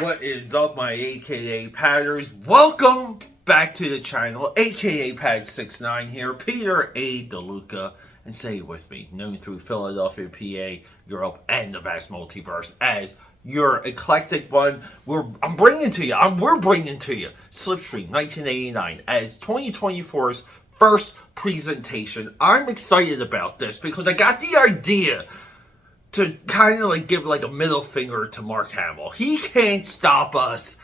What is up, my AKA Padders? Welcome back to the channel. AKA Pad69 here, Peter A. DeLuca, and say it with me, known through Philadelphia, PA, Europe, and the vast multiverse as your eclectic one. We're bringing to you SLIPSTREAM 1989 as 2024's first presentation. I'm excited about this because I got the idea to kind of like give like a middle finger to Mark Hamill. He can't stop us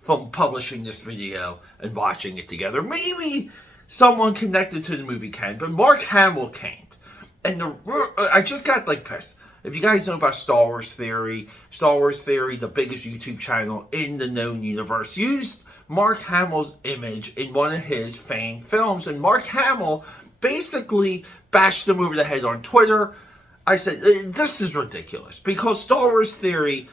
from publishing this video and watching it together. Maybe someone connected to the movie can, but Mark Hamill can't. And I just got like pissed. If you guys know about Star Wars Theory, the biggest YouTube channel in the known universe, used Mark Hamill's image in one of his fan films. And Mark Hamill basically bashed him over the head on Twitter. I said, this is ridiculous, because Star Wars Theory,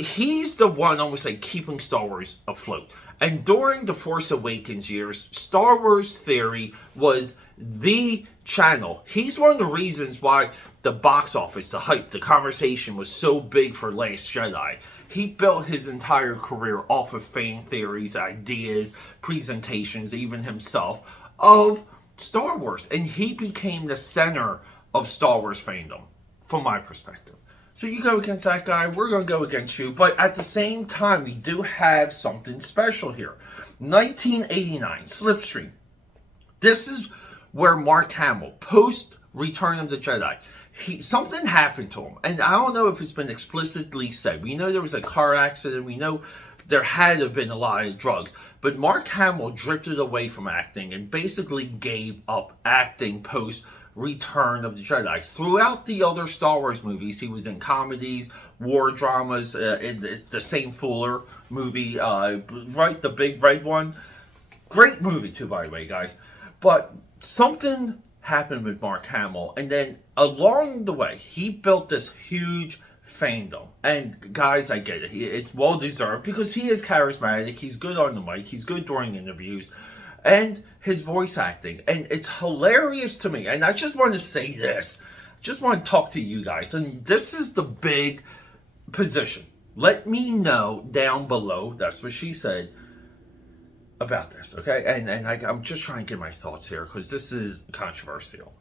he's the one almost like keeping Star Wars afloat. And during the Force Awakens years, Star Wars Theory was the channel. He's one of the reasons why the box office, the hype, the conversation was so big for Last Jedi. He built his entire career off of fan theories, ideas, presentations, even himself, of Star Wars. And he became the center of Star Wars fandom, from my perspective. So you go against that guy, we're going to go against you. But at the same time, we do have something special here. 1989, SLIPSTREAM. This is where Mark Hamill, post Return of the Jedi, something happened to him. And I don't know if it's been explicitly said. We know there was a car accident. We know there had to have been a lot of drugs. But Mark Hamill drifted away from acting and basically gave up acting post Return of the Jedi. Throughout the other Star Wars movies, he was in comedies, war dramas, in the Saint Fuller movie, right, the big red one. Great movie too, by the way, guys. But something happened with Mark Hamill, and then along the way, he built this huge fandom. And guys, I get it. It's well deserved because he is charismatic. He's good on the mic. He's good during interviews. And his voice acting. And it's hilarious to me. And I just want to say this. I just want to talk to you guys. And this is the big position. Let me know down below. That's what she said about this. Okay? And I'm just trying to get my thoughts here, because this is controversial.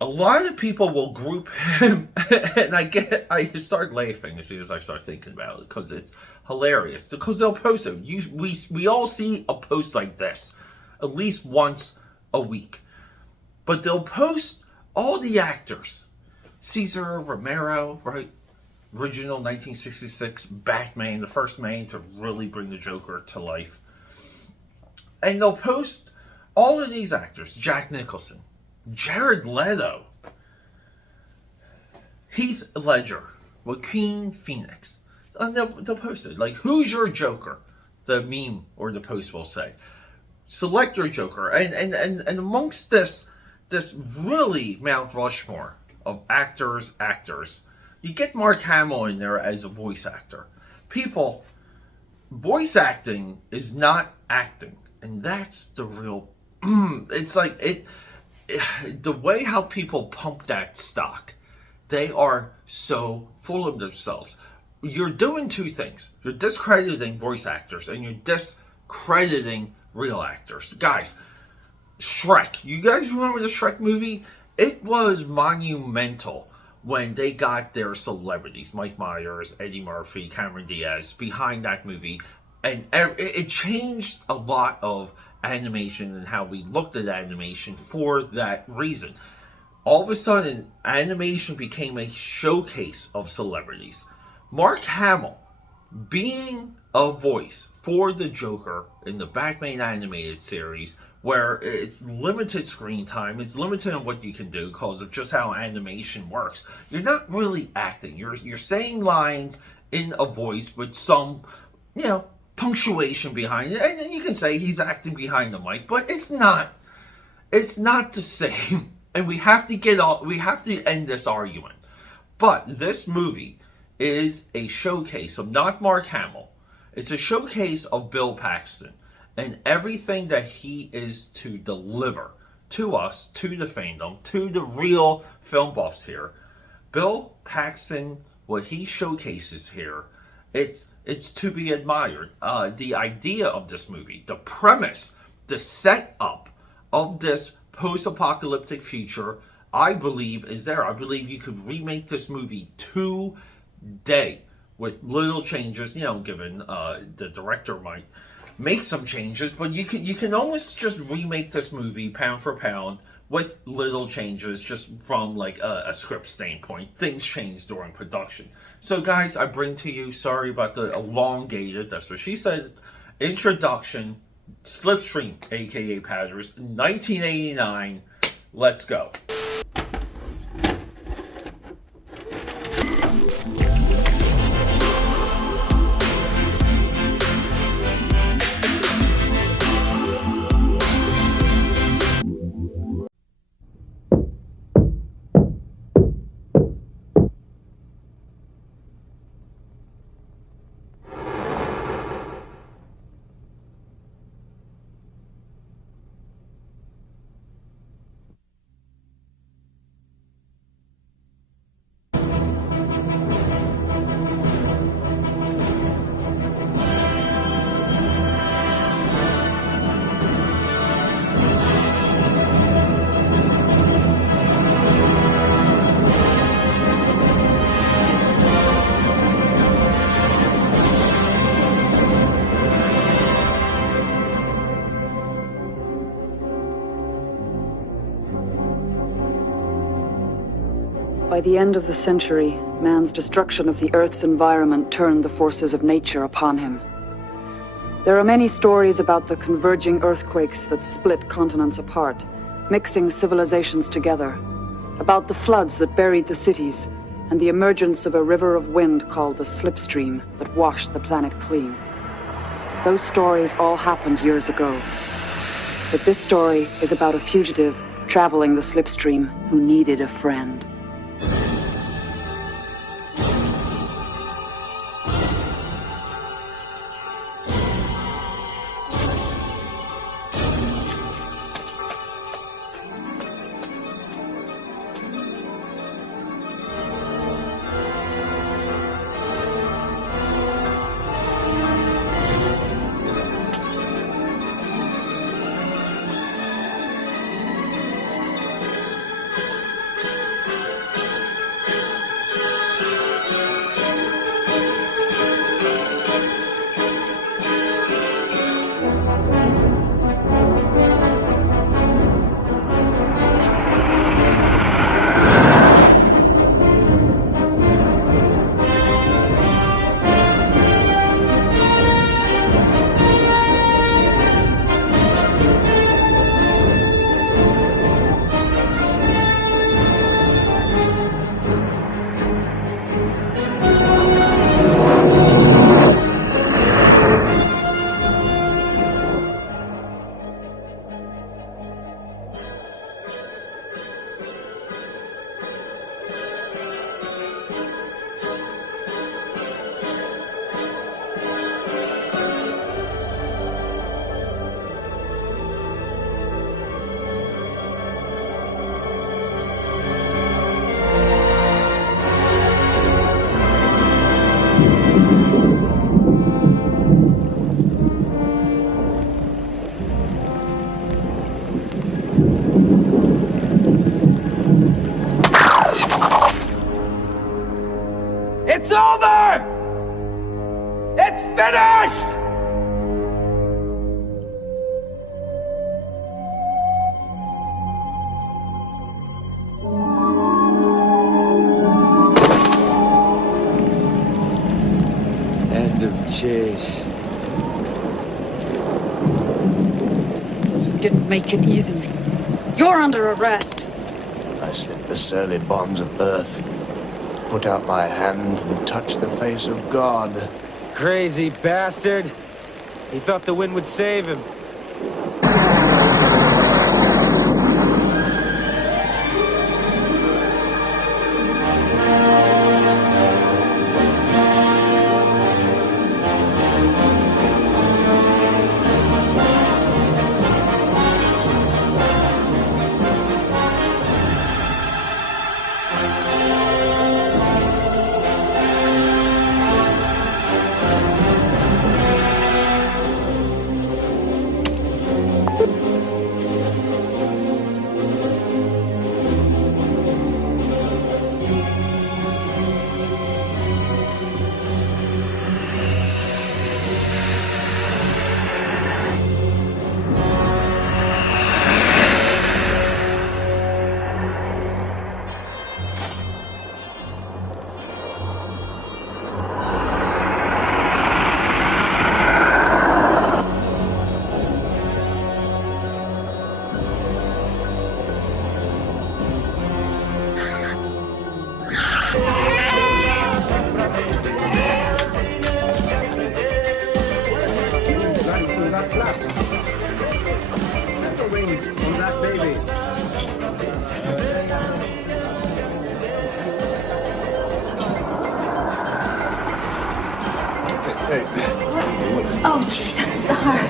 A lot of people will group him. And I start laughing as soon as I start thinking about it, because it's hilarious. Because they'll post it. We all see a post like this at least once a week. But they'll post all the actors. Cesar Romero, right? Original 1966 Batman, the first man to really bring the Joker to life. And they'll post all of these actors. Jack Nicholson, Jared Leto, Heath Ledger, Joaquin Phoenix. And they'll post it. Like, who's your Joker? The meme or the post will say. Select your Joker. And amongst this really Mount Rushmore of actors, you get Mark Hamill in there as a voice actor. People, voice acting is not acting. And that's the real... it's like... the way how people pump that stock, they are so full of themselves. You're doing two things. You're discrediting voice actors and you're discrediting real actors. Guys, Shrek. You guys remember the Shrek movie? It was monumental when they got their celebrities, Mike Myers, Eddie Murphy, Cameron Diaz, behind that movie. And it changed a lot of animation and how we looked at animation for that reason. All of a sudden, animation became a showcase of celebrities. Mark Hamill being a voice for the Joker in the Batman animated series, where it's limited screen time, it's limited on what you can do because of just how animation works. You're not really acting. You're saying lines in a voice with some, punctuation behind it, and then you can say he's acting behind the mic, but it's not the same. And we have to end this argument. But this movie is a showcase of not Mark Hamill. It's a showcase of Bill Paxton and everything that he is to deliver to us, to the fandom, to the real film buffs here. Bill Paxton, what he showcases here, it's It's to be admired. The idea of this movie, the premise, the setup of this post-apocalyptic future, I believe is there. I believe you could remake this movie today with little changes, given the director might make some changes, but you can almost just remake this movie pound for pound with little changes, just from like a script standpoint. Things change during production. So guys, I bring to you, sorry about the elongated, that's what she said, introduction, Slipstream, aka Padders, 1989. Let's go. By the end of the century, man's destruction of the Earth's environment turned the forces of nature upon him. There are many stories about the converging earthquakes that split continents apart, mixing civilizations together, about the floods that buried the cities, and the emergence of a river of wind called the Slipstream that washed the planet clean. Those stories all happened years ago. But this story is about a fugitive traveling the Slipstream who needed a friend. It's over! It's finished! End of chase. He didn't make it easy. You're under arrest. I slipped the surly bonds of earth, put out my hand and touched the face of God. Crazy bastard. He thought the wind would save him. Oh, jeez, I'm sorry.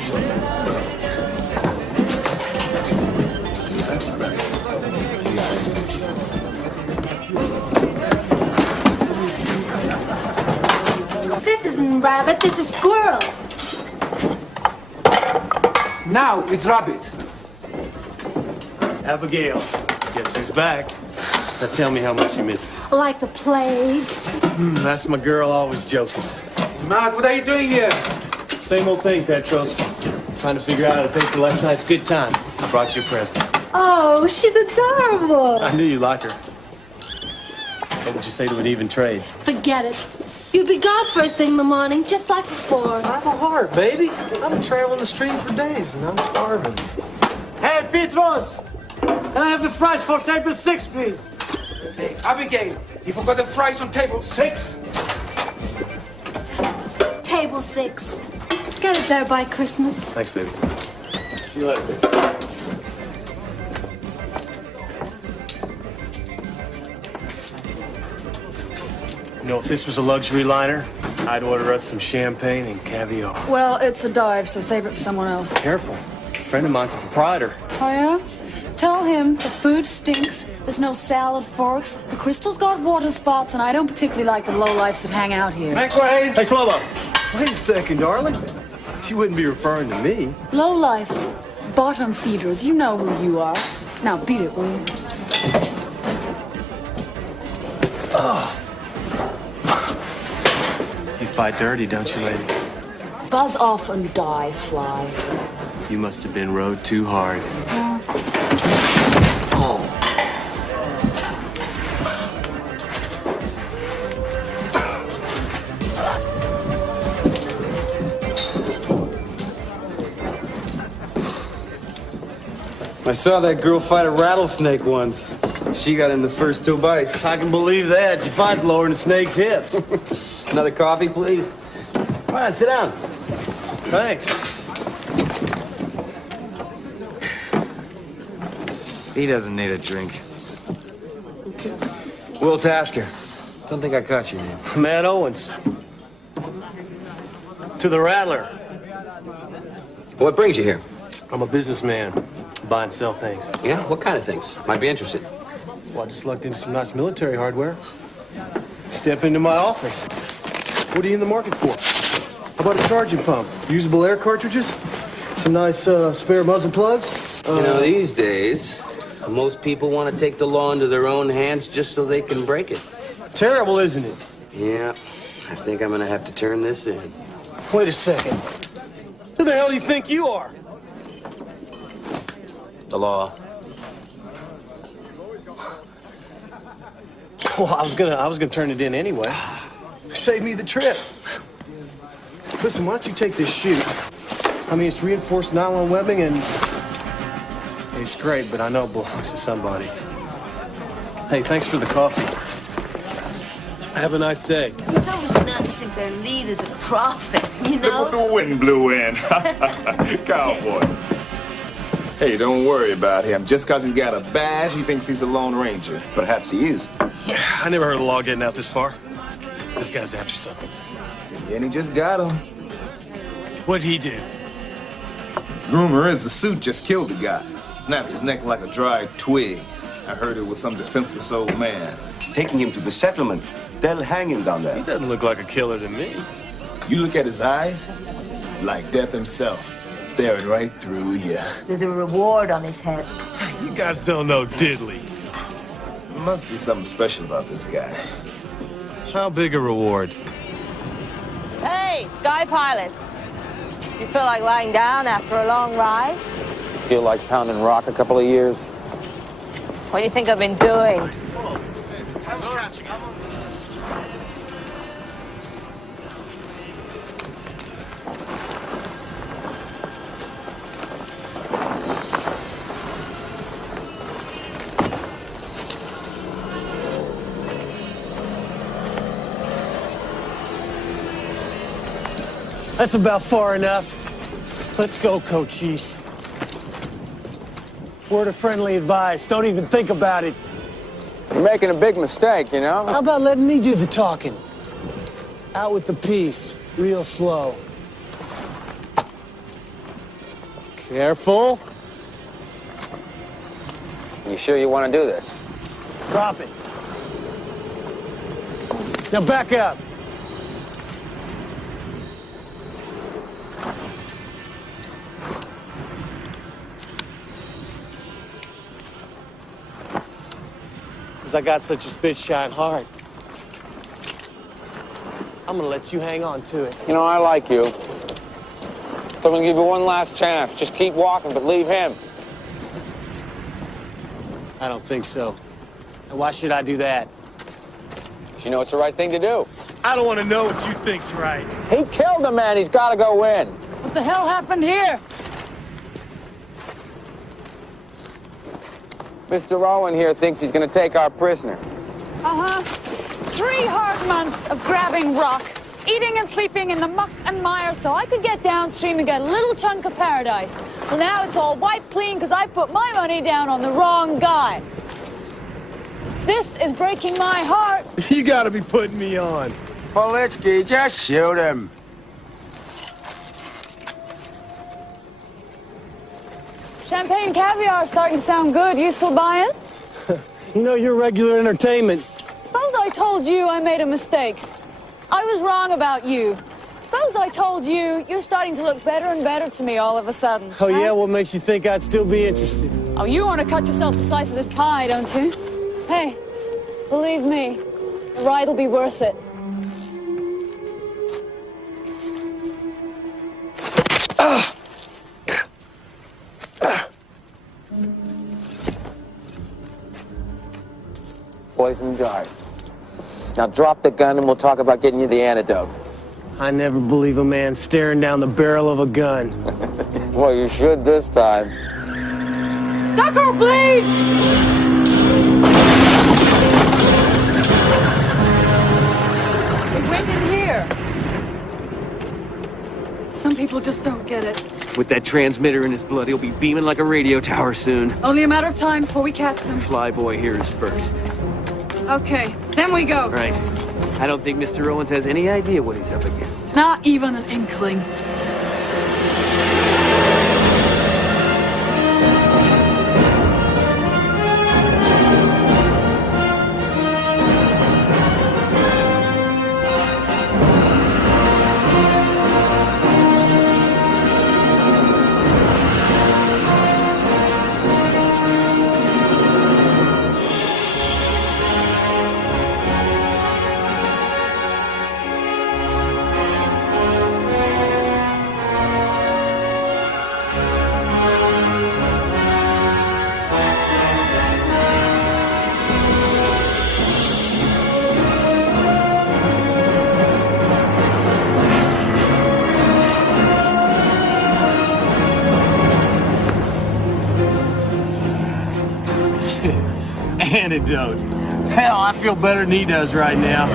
This isn't rabbit, this is squirrel. Now it's rabbit. Abigail, guess who's back? Now tell me how much you miss me. Like the plague. That's my girl, always joking. Matt, what are you doing here? Same old thing, Petros. Trying to figure out how to pay for last night's good time. I brought you a present. Oh, she's adorable. I knew you'd like her. What would you say to an even trade? Forget it. You'd be gone first thing in the morning, just like before. I have a heart, baby. I've been traveling the stream for days, and I'm starving. Hey, Petros! Can I have the fries for table 6, please? Hey, Abigail, you forgot the fries on table 6? Table 6. Get it there by Christmas. Thanks, baby. See you later, baby. You know, if this was a luxury liner, I'd order us some champagne and caviar. Well, it's a dive, so save it for someone else. Careful. A friend of mine's a proprietor. Oh, yeah? Tell him the food stinks, there's no salad forks, the crystal's got water spots, and I don't particularly like the lowlifes that hang out here. Hey, Slobo. Wait a second, darling. She wouldn't be referring to me. Lowlifes, bottom feeders, you know who you are. Now beat it, will you? You fight dirty, don't you, lady? Buzz off and die, fly. You must have been rode too hard. I saw that girl fight a rattlesnake once. She got in the first 2 bites. I can believe that. She fights lower than a snake's hips. Another coffee, please? Come on, sit down. Thanks. He doesn't need a drink. Will Tasker. Don't think I caught your name. Matt Owens. To the Rattler. What brings you here? I'm a businessman. Buy and sell things. Yeah? What kind of things? Might be interested. Well, I just lucked into some nice military hardware. Step into my office. What are you in the market for? How about a charging pump? Usable air cartridges? Some nice spare muzzle plugs? You know, these days, most people want to take the law into their own hands just so they can break it. Terrible, isn't it? Yeah, I think I'm gonna have to turn this in. Wait a second. Who the hell do you think you are? The law. Well, I was gonna turn it in anyway. Save me the trip. Listen, why don't you take this chute? I mean, it's reinforced nylon webbing and it's great, but I know it belongs to somebody. Hey, thanks for the coffee. Have a nice day. You know, those nuts think their lead is a prophet, you Look know? what the wind blew in. Cowboy. Hey, don't worry about him. Just because he's got a badge, he thinks he's a Lone Ranger. Perhaps he is. I never heard of the law getting out this far. This guy's after something. And he just got him. What'd he do? Rumor is the suit just killed the guy. Snapped his neck like a dried twig. I heard it was some defenseless old man. Taking him to the settlement. They'll hang him down He there. doesn't look like a killer to me. You look at his eyes, like death himself, staring right through you. There's a reward on his head. You guys don't know diddly. There must be something special about this guy. How big a reward? Hey, Guy Pilot. You feel like lying down after a long ride? Feel like pounding rock a couple of years. What do you think I've been doing? That's about far enough. Let's go, Cochise. Word of friendly advice. Don't even think about it. You're making a big mistake, you know? How about letting me do the talking? Out with the piece, real slow. Careful. You sure you want to do this? Drop it. Now back up. Because I got such a spit-shine heart. I'm gonna let you hang on to it. You know, I like you. So I'm gonna give you one last chance. Just keep walking, but leave him. I don't think so. And why should I do that? Because you know it's the right thing to do. I don't want to know what you think's right. He killed a man. He's got to go in. What the hell happened here? Mr. Owen here thinks he's going to take our prisoner. Uh-huh. 3 hard months of grabbing rock, eating and sleeping in the muck and mire so I could get downstream and get a little chunk of paradise. Well, now it's all wiped clean because I put my money down on the wrong guy. This is breaking my heart. You gotta be putting me on. Politsky, just shoot him. Champagne caviar is starting to sound good. You still buying? You know, you're regular entertainment. Suppose I told you I made a mistake. I was wrong about you. Suppose I told you you're starting to look better and better to me all of a sudden. Oh, yeah? What makes you think I'd still be interested? Oh, you want to cut yourself a slice of this pie, don't you? Hey, believe me, the ride will be worth it. Poison dart. Now drop the gun and we'll talk about getting you the antidote. I never believe a man staring down the barrel of a gun. Well, you should this time. Duck or bleed! It went in here. Some people just don't get it. With that transmitter in his blood, he'll be beaming like a radio tower soon. Only a matter of time before we catch them. Flyboy here is first. Okay, then we go. Right. I don't think Mr. Owens has any idea what he's up against. Not even an inkling. Antidote. Hell, I feel better than he does right now.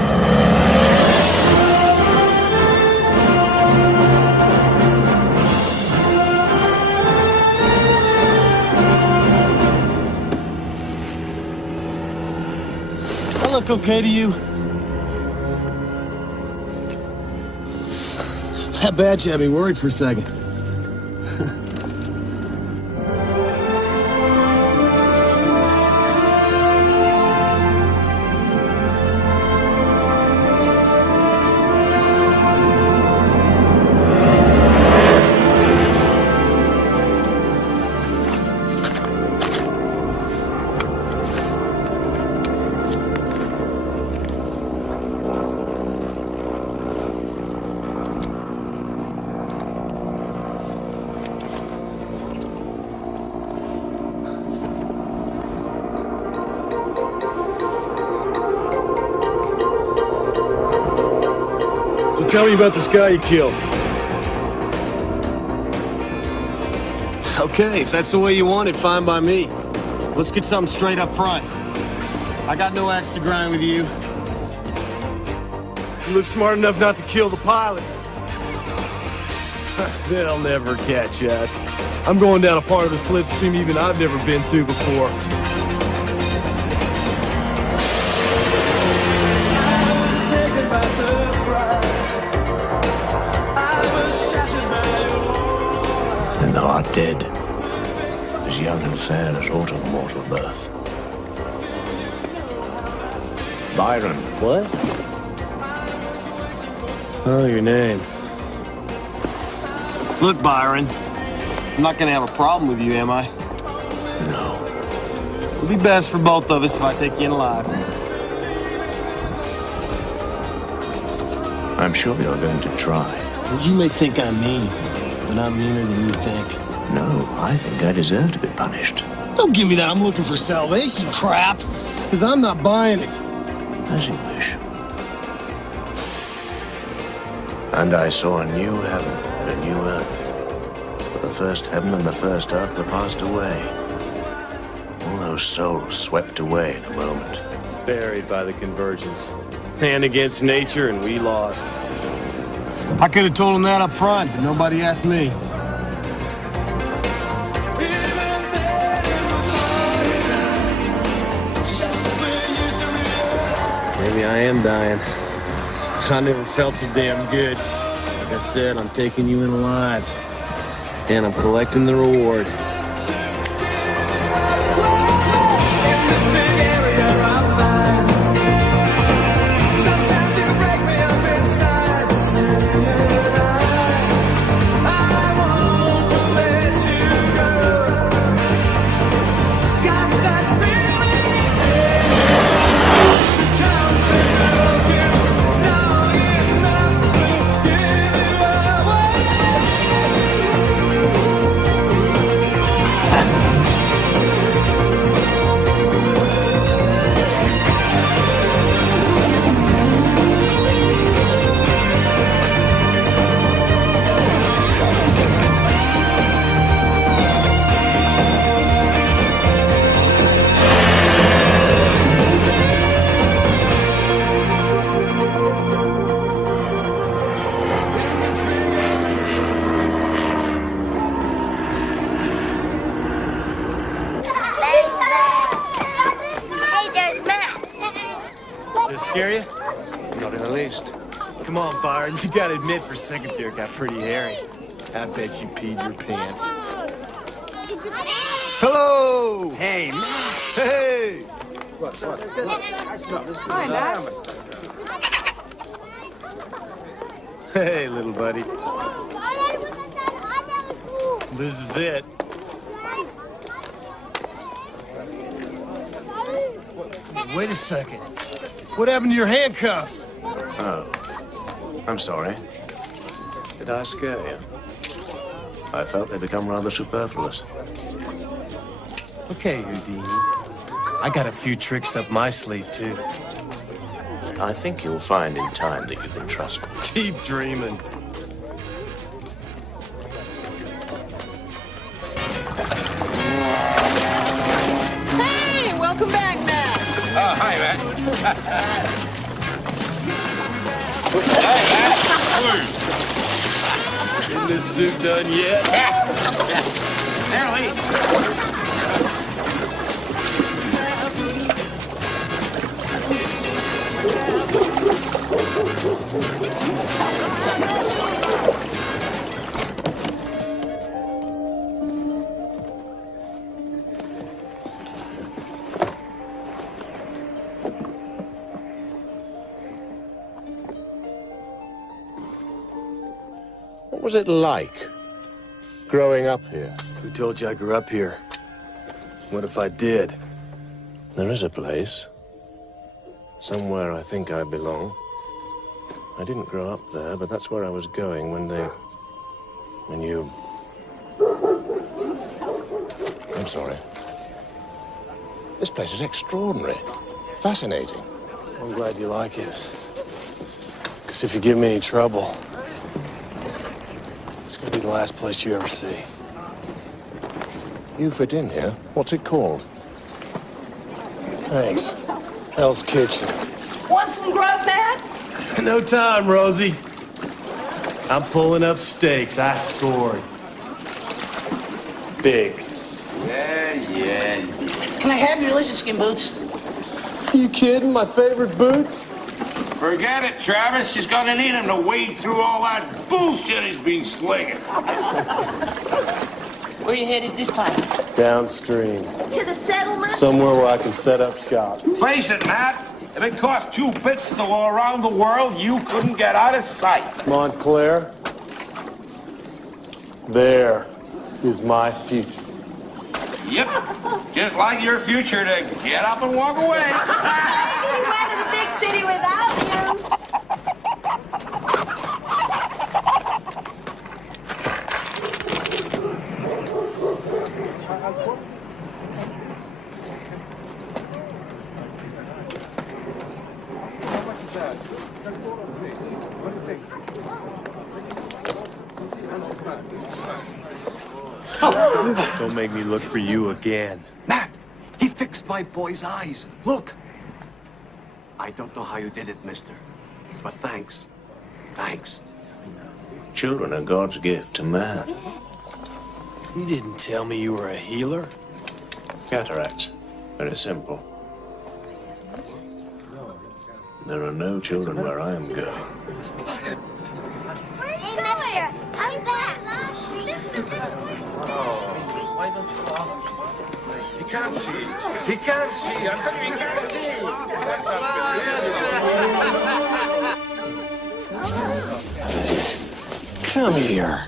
I look okay to you? That bad you had me worried for a second. So tell me about this guy you killed. Okay, if that's the way you want it, fine by me. Let's get something straight up front. I got no axe to grind with you. You look smart enough not to kill the pilot. They'll never catch us. I'm going down a part of the slipstream even I've never been through before. And thou art dead, as young and fair as autumn mortal birth. Byron. What? Oh, your name. Look, Byron, I'm not gonna have a problem with you, am I? No. It'll be best for both of us if I take you in alive. I'm sure you're going to try. Well, you may think I'm mean, but I'm meaner than you think. No, I think I deserve to be punished. Don't give me that I'm looking for salvation crap, because I'm not buying it. As you wish. And I saw a new heaven and a new earth. For the first heaven and the first earth were passed away. All those souls swept away in a moment. Buried by the convergence. Man against nature, and we lost. I could have told him that up front, but nobody asked me. Maybe I am dying. I never felt so damn good. Like I said, I'm taking you in alive. And I'm collecting the reward. Scare you? Not in the least. Come on, Byron. You gotta admit, for a second there, it got pretty hairy. I bet you peed your pants. Hello! Hey, man. Hey! Hi, Matt. Hey, little buddy. This is it. Wait a second. What happened to your handcuffs? Oh. I'm sorry. Did I scare you? I felt they'd become rather superfluous. Okay, Houdini. I got a few tricks up my sleeve, too. I think you'll find in time that you can trust me. Keep dreaming. Hey, welcome back, Matt. Oh, hi, Matt. Isn't this suit done yet? Nearly. What was it like, growing up here? Who told you I grew up here? What if I did? There is a place. Somewhere I think I belong. I didn't grow up there, but that's where I was going when you... I'm sorry. This place is extraordinary. Fascinating. I'm glad you like it. Because if you give me any trouble, it's gonna be the last place you ever see. You fit in here. What's it called? Thanks. Hell's Kitchen. Want some grub, Matt? No time, Rosie. I'm pulling up stakes. I scored. Big. Yeah. Can I have your lizard skin boots? You kidding? My favorite boots? Forget it, Travis. She's gonna need him to wade through all that bullshit he's been slinging. Where you headed this time? Downstream. To the settlement? Somewhere where I can set up shop. Face it, Matt. If it cost 2 bits to go around the world, you couldn't get out of sight. Montclair. There is my future. Yep. Just like your future to get up and walk away. We went to the big city without you. Don't make me look for you again. Matt, he fixed my boy's eyes. Look. I don't know how you did it, mister. But thanks. Thanks. Children are God's gift to man. You didn't tell me you were a healer? Cataracts. Very simple. There are no children where I am going. Hey, mister, I'm back. Why don't you ask? He can't see. He can't see. I'm telling you, he can't see. That's Come here.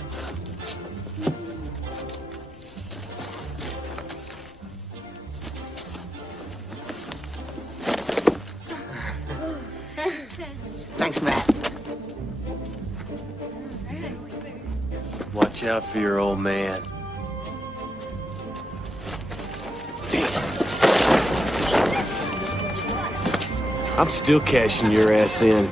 Thanks, Matt. Watch out for your old man. I'm still cashing your ass in.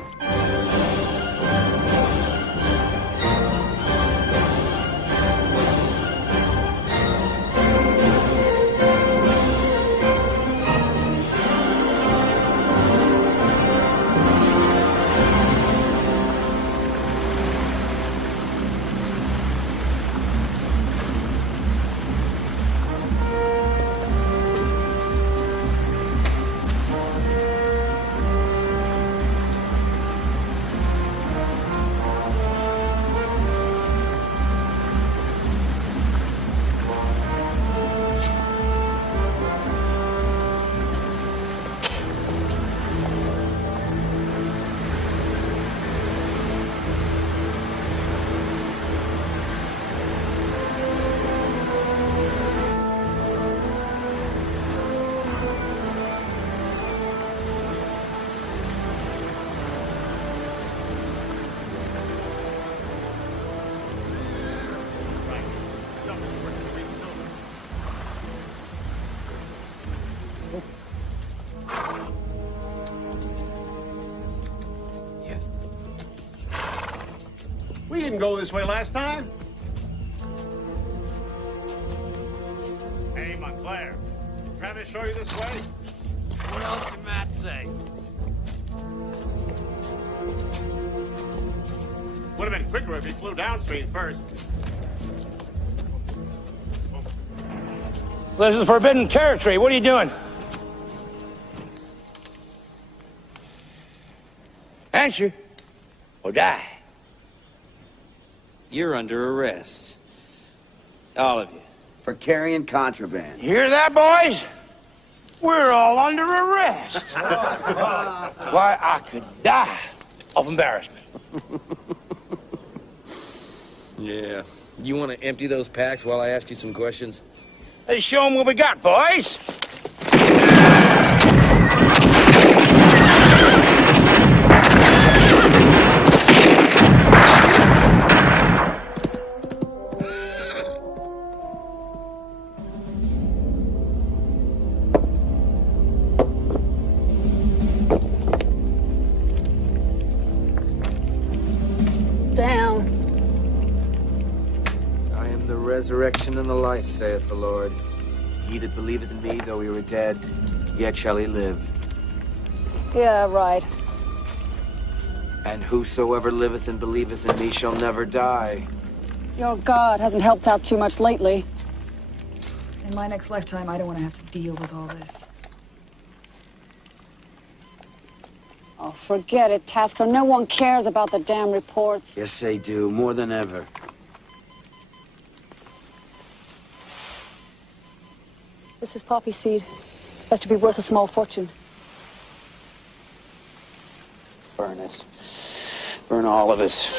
We didn't go this way last time. Hey, Montclair. Travis show you this way? What else did Matt say? Would have been quicker if he flew downstream first. This is forbidden territory. What are you doing? Answer or die. You're under arrest. All of you. For carrying contraband. Hear that, boys? We're all under arrest. Why, I could die of embarrassment. Yeah. You want to empty those packs while I ask you some questions? Let's show them what we got, boys. Down. I am the resurrection and the life, saith the Lord. He that believeth in me, though he were dead, yet shall he live. Yeah, right. And whosoever liveth and believeth in me shall never die. Your God hasn't helped out too much lately. In my next lifetime, I don't want to have to deal with all this. Oh, forget it, Tasker. No one cares about the damn reports. Yes, they do, more than ever. This is poppy seed. Has to be worth a small fortune. Burn it. Burn all of it.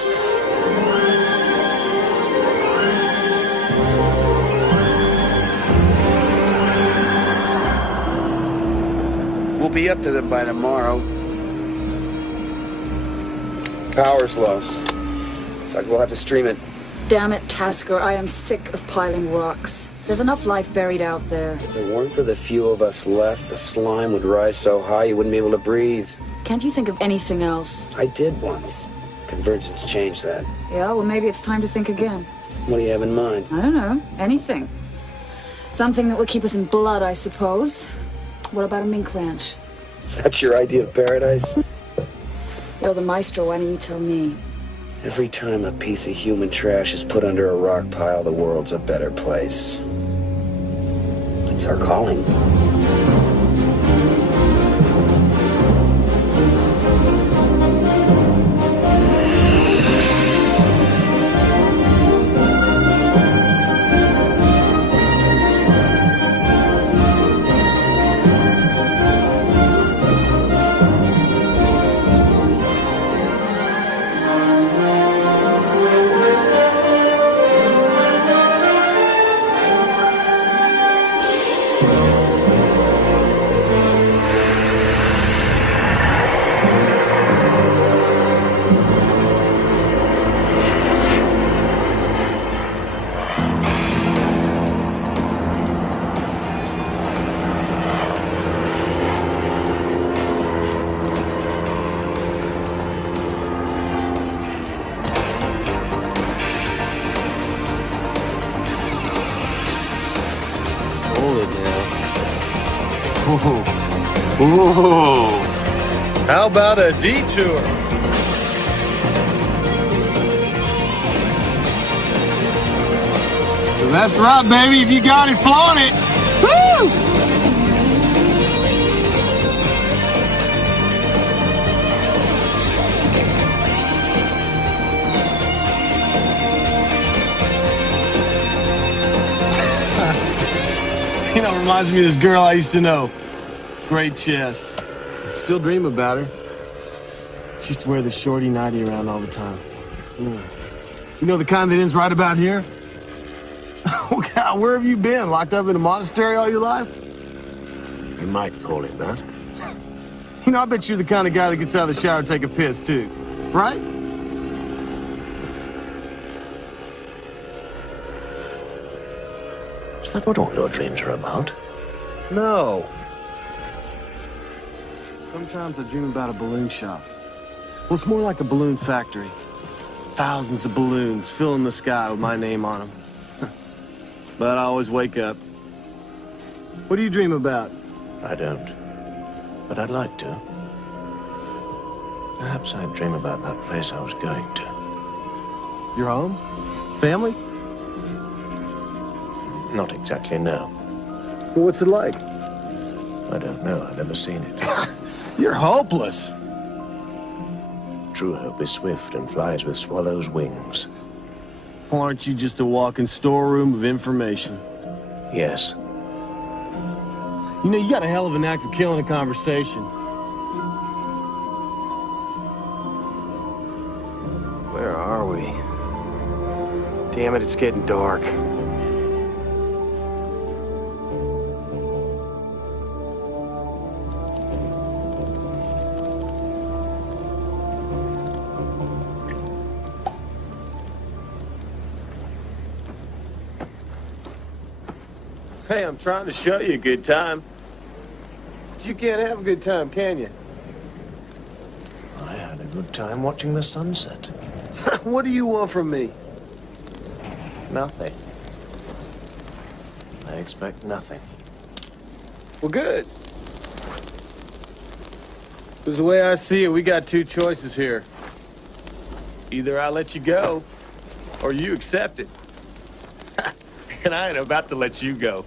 We'll be up to them by tomorrow. Power's low. Looks like we'll have to stream it. Damn it, Tasker. I am sick of piling rocks. There's enough life buried out there. If it weren't for the few of us left, the slime would rise so high you wouldn't be able to breathe. Can't you think of anything else? I did once. Convergence changed that. Yeah, well, maybe it's time to think again. What do you have in mind? I don't know. Anything. Something that will keep us in blood, I suppose. What about a mink ranch? That's your idea of paradise? You're the maestro. Why don't you tell me? Every time a piece of human trash is put under a rock pile, the world's a better place. It's our calling. Whoa. How about a detour? Well, that's right, baby. If you got it, flaunt it. Woo! You know, reminds me of this girl I used to know. Great chest. Still dream about her. She used to wear the shorty nightie around all the time. You know the kind that ends right about here? Oh, God, where have you been? Locked up in a monastery all your life? You might call it that. You know, I bet you're the kind of guy that gets out of the shower to take a piss, too. Right? Is that what all your dreams are about? No. Sometimes I dream about a balloon shop. Well, it's more like a balloon factory. Thousands of balloons filling the sky with my name on them. But I always wake up. What do you dream about? I don't. But I'd like to. Perhaps I'd dream about that place I was going to. Your home? Family? Not exactly, no. Well, what's it like? I don't know. I've never seen it. You're hopeless. True hope is swift and flies with swallows' wings. Well, aren't you just a walking storeroom of information? Yes. You know, you got a hell of a knack for killing a conversation. Where are we? Damn it, it's getting dark. Hey, I'm trying to show you a good time. But you can't have a good time, can you? I had a good time watching the sunset. What do you want from me? Nothing. I expect nothing. Well, good. Because the way I see it, we got two choices here. Either I let you go, or you accept it. And I ain't about to let you go.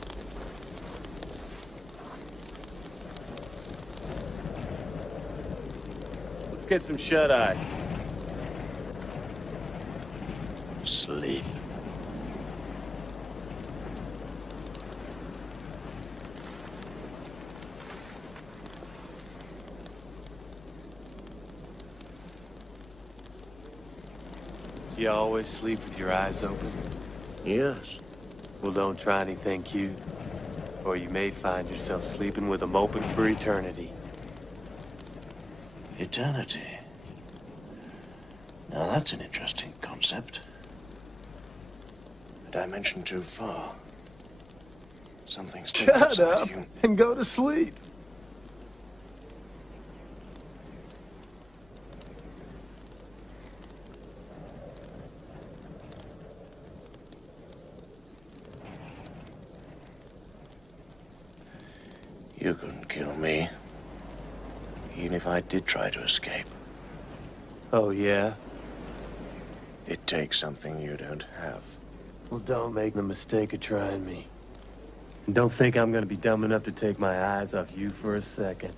Let's get some shut-eye. Sleep. Do you always sleep with your eyes open? Yes. Well, don't try anything cute, or you may find yourself sleeping with them open for eternity. Eternity. Now that's an interesting concept. A dimension too far. Something's Shut up and go to sleep. You couldn't kill me. Even if I did try to escape. Oh, yeah? It takes something you don't have. Well, don't make the mistake of trying me. And don't think I'm gonna be dumb enough to take my eyes off you for a second.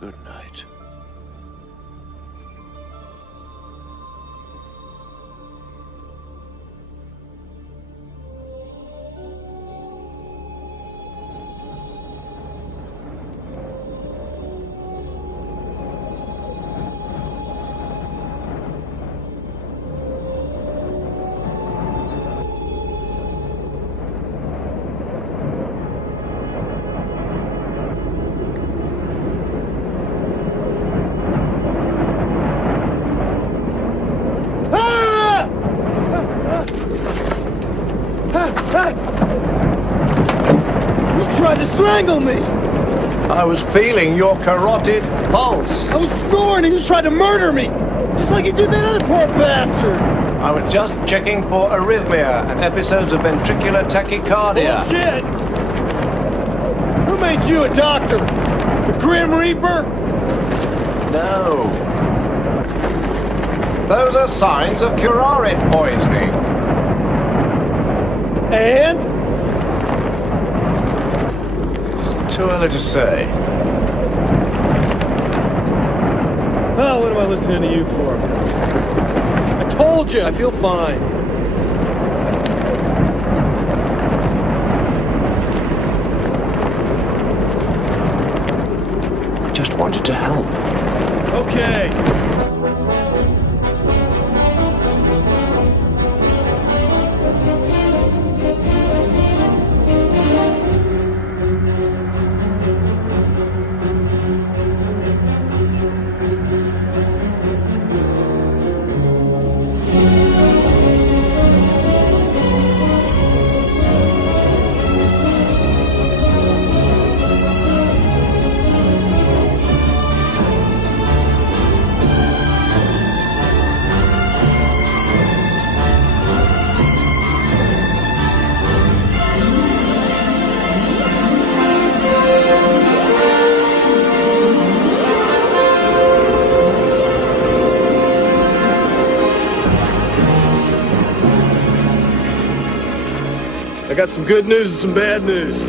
Good night. Strangle me! I was feeling your carotid pulse. I was snoring and you tried to murder me! Just like you did that other poor bastard! I was just checking for arrhythmia and episodes of ventricular tachycardia. Bullshit! Who made you a doctor? The Grim Reaper? No. Those are signs of curare poisoning. And? Too early to say. Oh, what am I listening to you for? I told you, I feel fine. I just wanted to help. Okay. I got some good news and some bad news.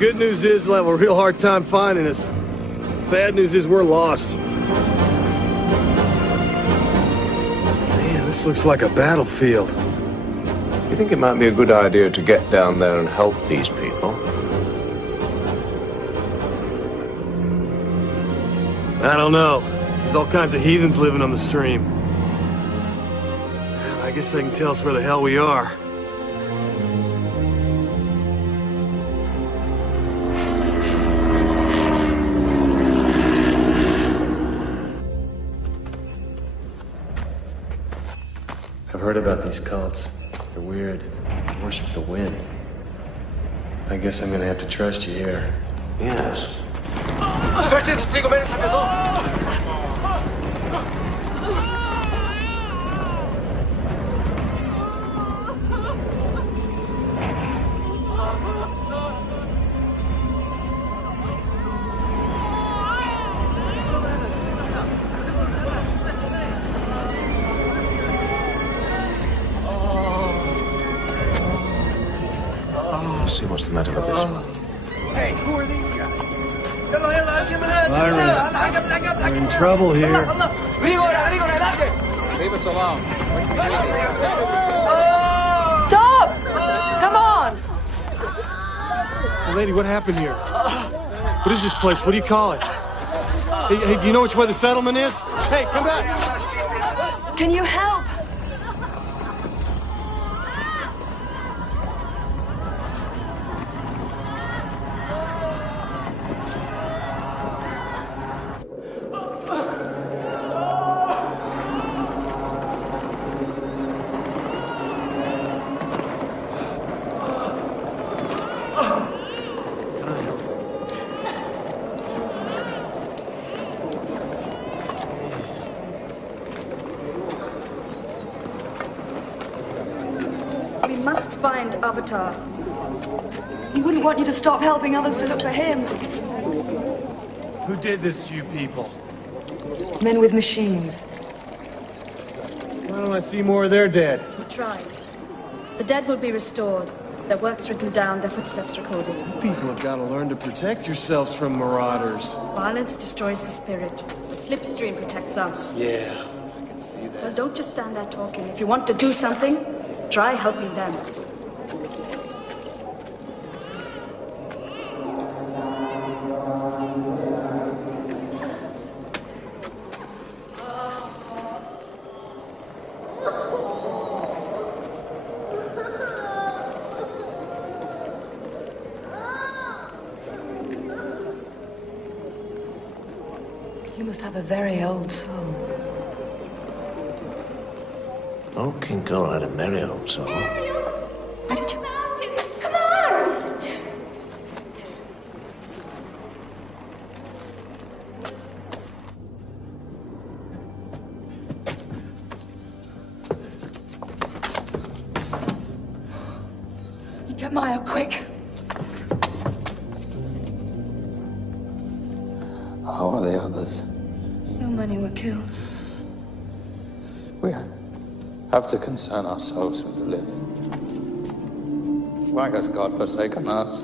Good news is they'll have a real hard time finding us. Bad news is we're lost. Man, this looks like a battlefield. You think it might be a good idea to get down there and help these people? I don't know. There's all kinds of heathens living on the stream. I guess they can tell us where the hell we are. heard about these cults. They're weird. They worship the wind. I guess I'm gonna have to trust you here. Yes. See what's the matter with this one. Hey, who are these guys? Byron, we're in trouble here. Leave us alone. Stop! Come on! Hey, lady, what happened here? What is this place? What do you call it? Hey, do you know which way the settlement is? Hey, come back! Can you help? We must find Avatar. He wouldn't want you to stop helping others to look for him. Who did this to you people? Men with machines. Why don't I see more of their dead? We tried. The dead will be restored. Their works written down, their footsteps recorded. People have got to learn to protect yourselves from marauders. Violence destroys the spirit. The slipstream protects us. Yeah, I can see that. Well, don't just stand there talking. If you want to do something, try helping them. You must have a very old soul. Old King Cole had a merry old soul. Why did you... Come on! Get Maya, quick! How are the others? So many were killed. We have to concern ourselves with the living. Why has God forsaken us?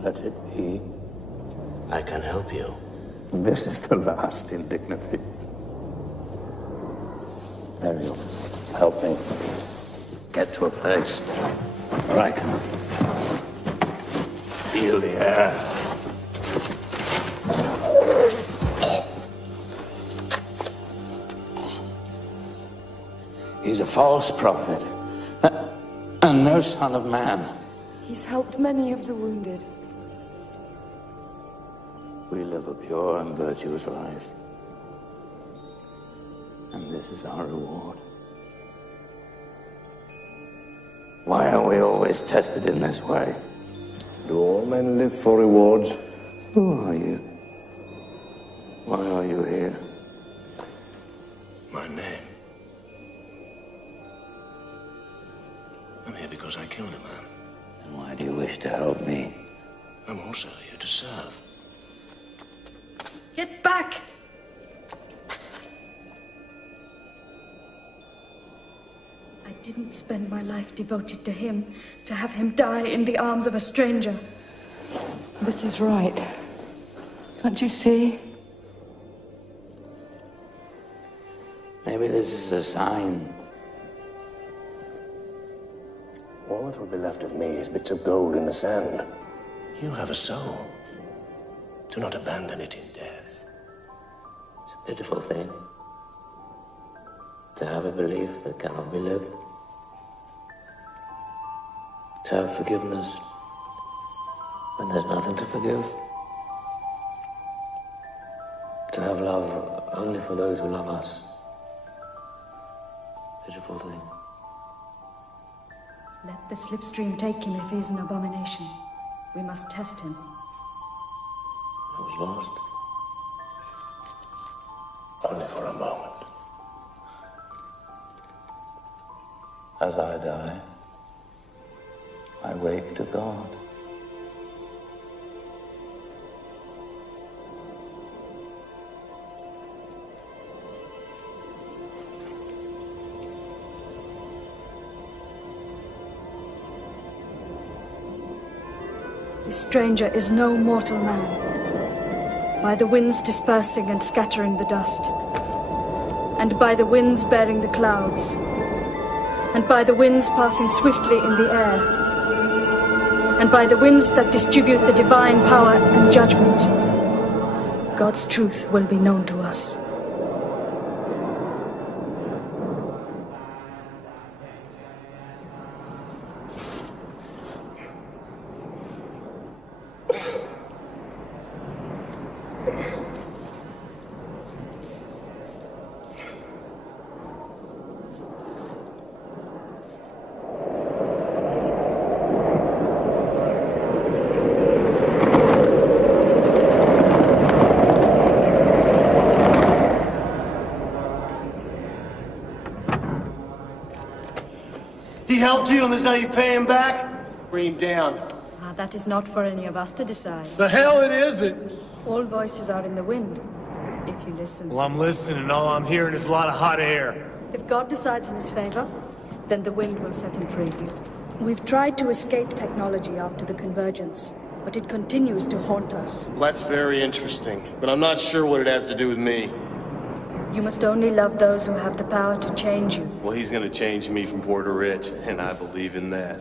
Let it be. I can help you. This is the last indignity. Ariel, help me. Get to a place where I can feel the air. He's a false prophet, and no son of man. He's helped many of the wounded. We live a pure and virtuous life. And this is our reward. Why are we always tested in this way? Do all men live for rewards? Who are you? Why are you here? My name. I'm here because I killed a man. And why do you wish to help me? I'm also here to serve. Get back! wouldn't spend my life devoted to him, to have him die in the arms of a stranger. This is right. Don't you see? Maybe this is a sign. All that will be left of me is bits of gold in the sand. You have a soul. Do not abandon it in death. It's a pitiful thing. To have a belief that cannot be lived. To have forgiveness when there's nothing to forgive. To have love only for those who love us. Pitiful thing. Let the slipstream take him if he's an abomination. We must test him. I was lost. Only for a moment. As I die, I wake to God. This stranger is no mortal man. By the winds dispersing and scattering the dust, and by the winds bearing the clouds, and by the winds passing swiftly in the air, and by the winds that distribute the divine power and judgment, God's truth will be known to us. He helped you and this is how you pay him back? Bring him down. That is not for any of us to decide. The hell it isn't! All voices are in the wind, if you listen. Well, I'm listening and all I'm hearing is a lot of hot air. If God decides in his favor, then the wind will set him free. We've tried to escape technology after the convergence, but it continues to haunt us. Well, that's very interesting, but I'm not sure what it has to do with me. You must only love those who have the power to change you. Well, he's gonna change me from poor to rich, and I believe in that.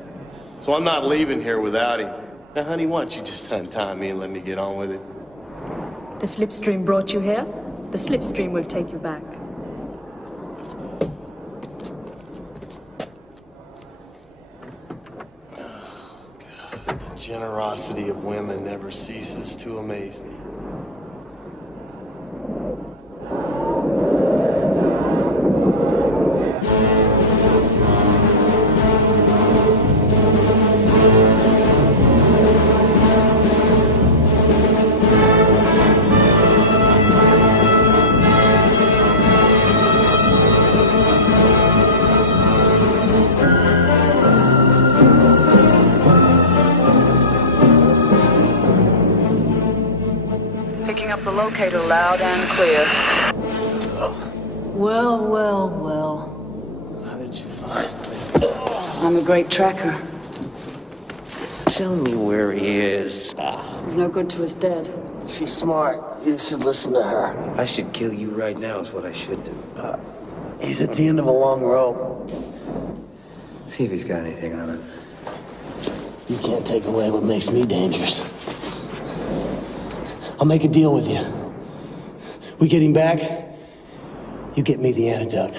So I'm not leaving here without him. Now, honey, why don't you just untie me and let me get on with it? The slipstream brought you here. The slipstream will take you back. Oh, God. The generosity of women never ceases to amaze me. Picking up the locator loud and clear. Well, well, well. How did you find me? I'm a great tracker. Tell me where he is. He's no good to his dead. She's smart. You should listen to her. I should kill you right now is what I should do. He's at the end of a long rope. See if he's got anything on it. You can't take away what makes me dangerous. I'll make a deal with you. We get him back, you get me the antidote.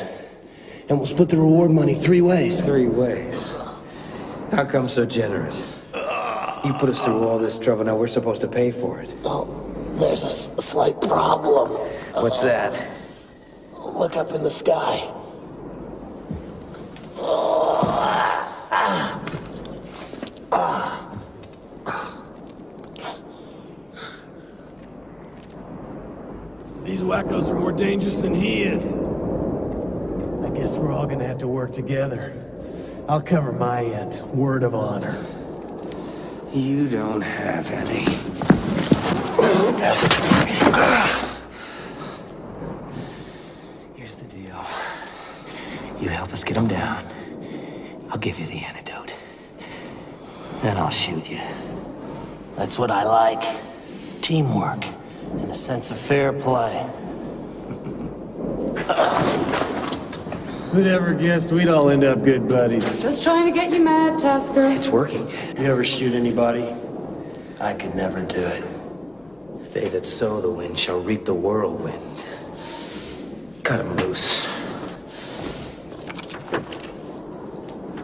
And we'll split the reward money 3 ways. 3 ways? How come so generous? You put us through all this trouble, now we're supposed to pay for it. Oh, there's a slight problem. What's that? Look up in the sky. These wackos are more dangerous than he is. I guess we're all gonna have to work together. I'll cover my end. Word of honor. You don't have any. Here's the deal. You help us get him down, then I'll shoot you. That's what I like. Teamwork and a sense of fair play. Who'd ever guessed we'd all end up good buddies? Just trying to get you mad, Tasker. It's working. You ever shoot anybody? I could never do it. They that sow the wind shall reap the whirlwind. Cut him loose.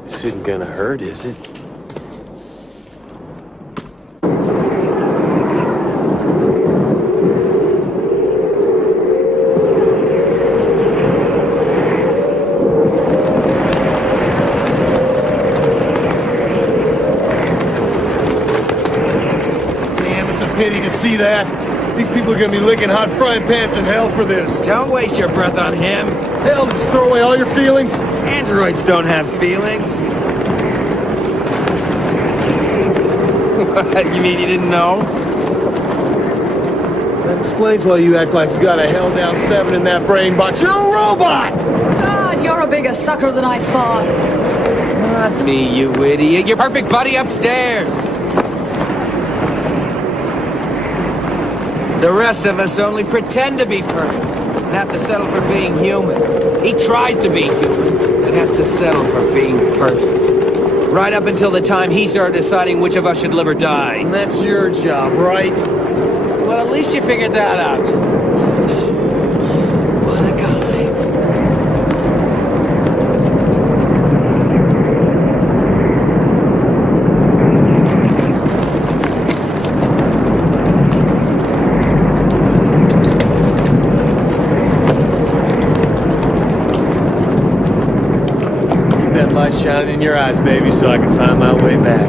This isn't gonna hurt, is it? Pity to see that. These people are gonna be licking hot frying pans in hell for this. Don't waste your breath on him. Hell, just throw away all your feelings? Androids don't have feelings. You mean you didn't know? That explains why you act like you got a held-down 7 in that brain box. You're a robot! God, you're a bigger sucker than I thought. Not me, you idiot. Your perfect buddy upstairs. The rest of us only pretend to be perfect and have to settle for being human. He tries to be human, but has to settle for being perfect. Right up until the time he started deciding which of us should live or die. And that's your job, right? Well, at least you figured that out. What a guy. Light shining in your eyes, baby, so I can find my way back.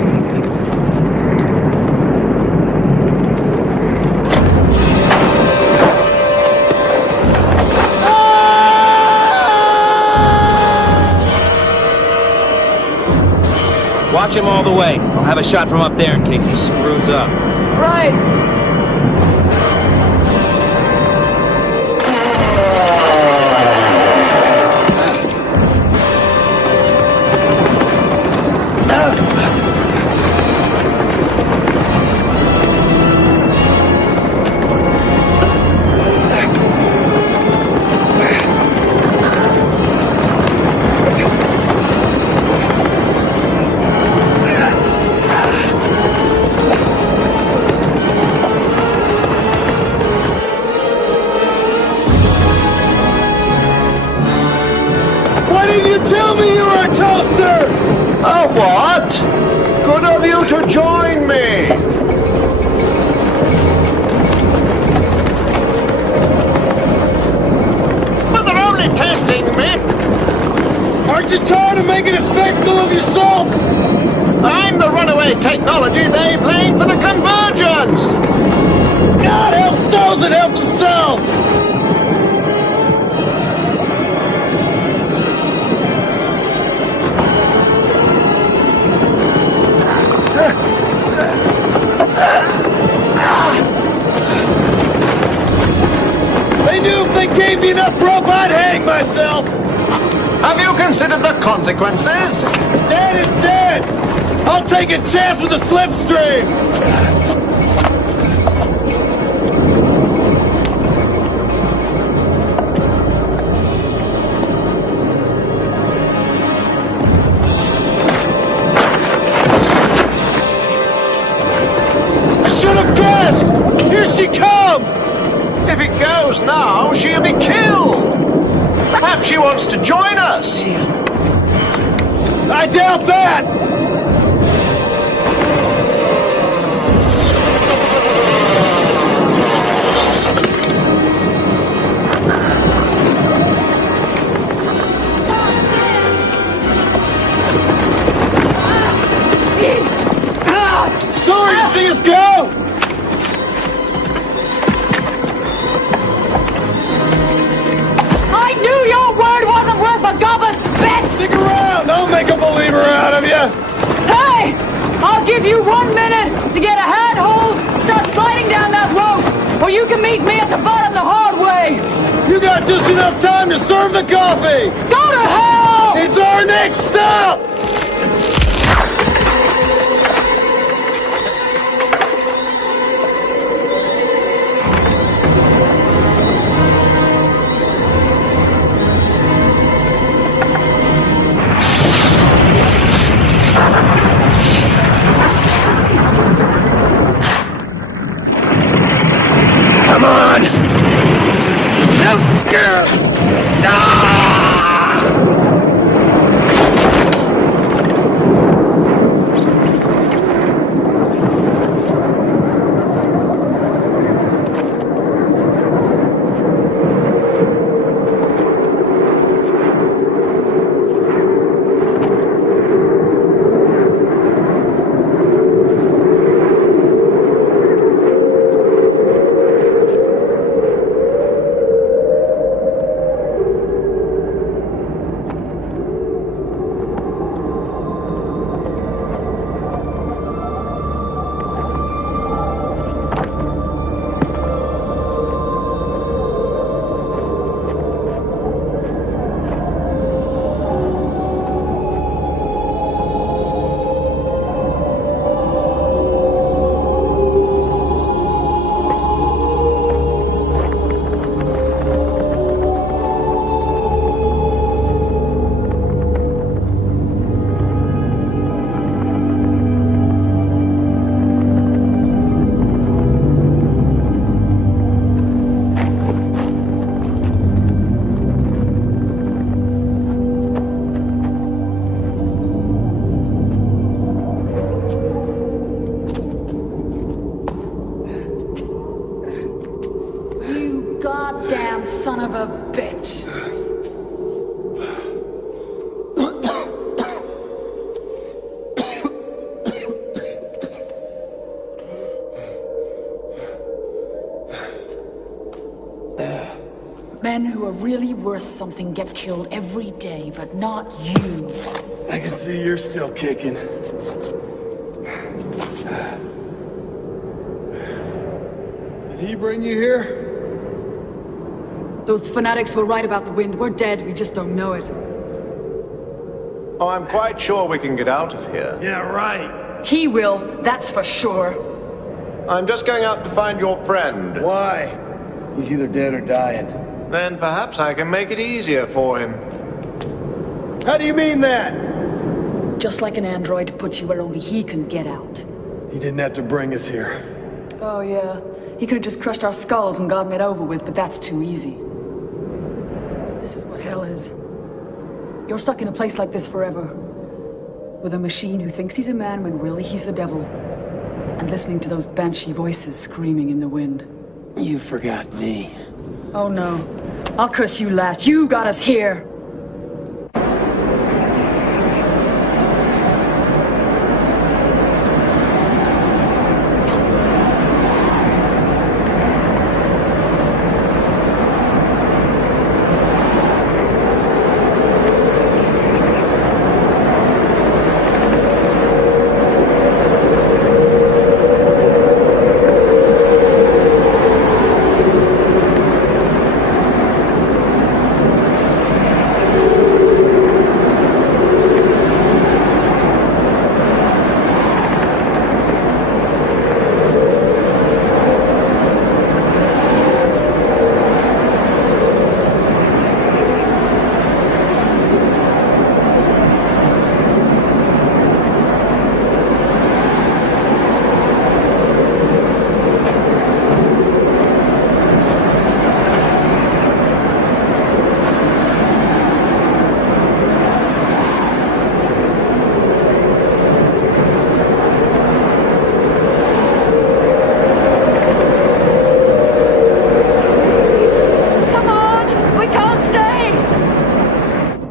Watch him all the way. I'll have a shot from up there in case he screws up. Right. Oh, what? Good of you to join me. But they're only testing me. Aren't you tired of making a spectacle of yourself? I'm the runaway technology they blame for the convergence. God helps those that help themselves. They knew if they gave me enough rope, I'd hang myself. Have you considered the consequences? Dead is dead. I'll take a chance with the slipstream. She comes! If it goes now, she'll be killed! Perhaps she wants to join us! I doubt that! Jeez! Sorry to see us go! Stick around! I'll make a believer out of you! Hey! I'll give you 1 minute to get a handhold and start sliding down that rope, or you can meet me at the bottom the hard way! You got just enough time to serve the coffee! Go to hell! It's our next stop! Come on! No, girl! Goddamn son of a bitch. Men who are really worth something get killed every day, but not you. I can see you're still kicking. Did he bring you here? Those fanatics were right about the wind. We're dead, we just don't know it. Oh, I'm quite sure we can get out of here. Yeah, right. He will, that's for sure. I'm just going out to find your friend. Why? He's either dead or dying. Then perhaps I can make it easier for him. How do you mean that? Just like an android to put you where only he can get out. He didn't have to bring us here. Oh yeah, he could have just crushed our skulls and gotten it over with, but that's too easy. This is what hell is. You're stuck in a place like this forever. With a machine who thinks he's a man when really he's the devil. And listening to those banshee voices screaming in the wind. You forgot me. Oh no. I'll curse you last. You got us here!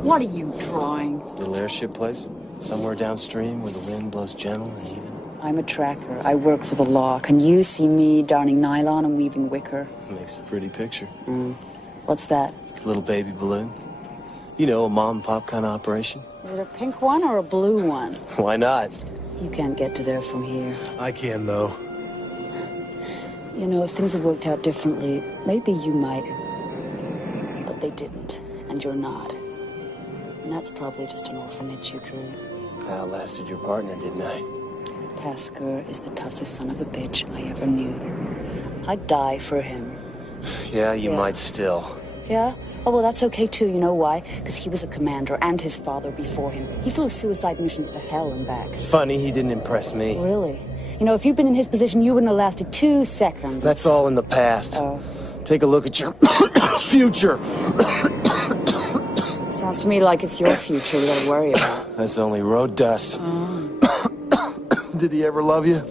What are you drawing? Little airship place? Somewhere downstream where the wind blows gentle and even? I'm a tracker. I work for the law. Can you see me darning nylon and weaving wicker? Makes a pretty picture. What's that? It's a little baby balloon. You know, a mom and pop kind of operation. Is it a pink one or a blue one? Why not? You can't get to there from here. I can, though. You know, if things had worked out differently, maybe you might. But they didn't, and you're not. And that's probably just an orphanage you drew. I outlasted your partner, didn't I? Tasker is the toughest son of a bitch I ever knew. I'd die for him. Yeah, you might still. Yeah? Oh, well, that's okay, too. You know why? Because he was a commander, and his father before him. He flew suicide missions to hell and back. Funny, he didn't impress me. Really? You know, if you'd been in his position, you wouldn't have lasted 2 seconds. That's all in the past. Oh. Take a look at your future. Sounds to me like it's your future we gotta worry about. That's only road dust. Oh. Did he ever love you?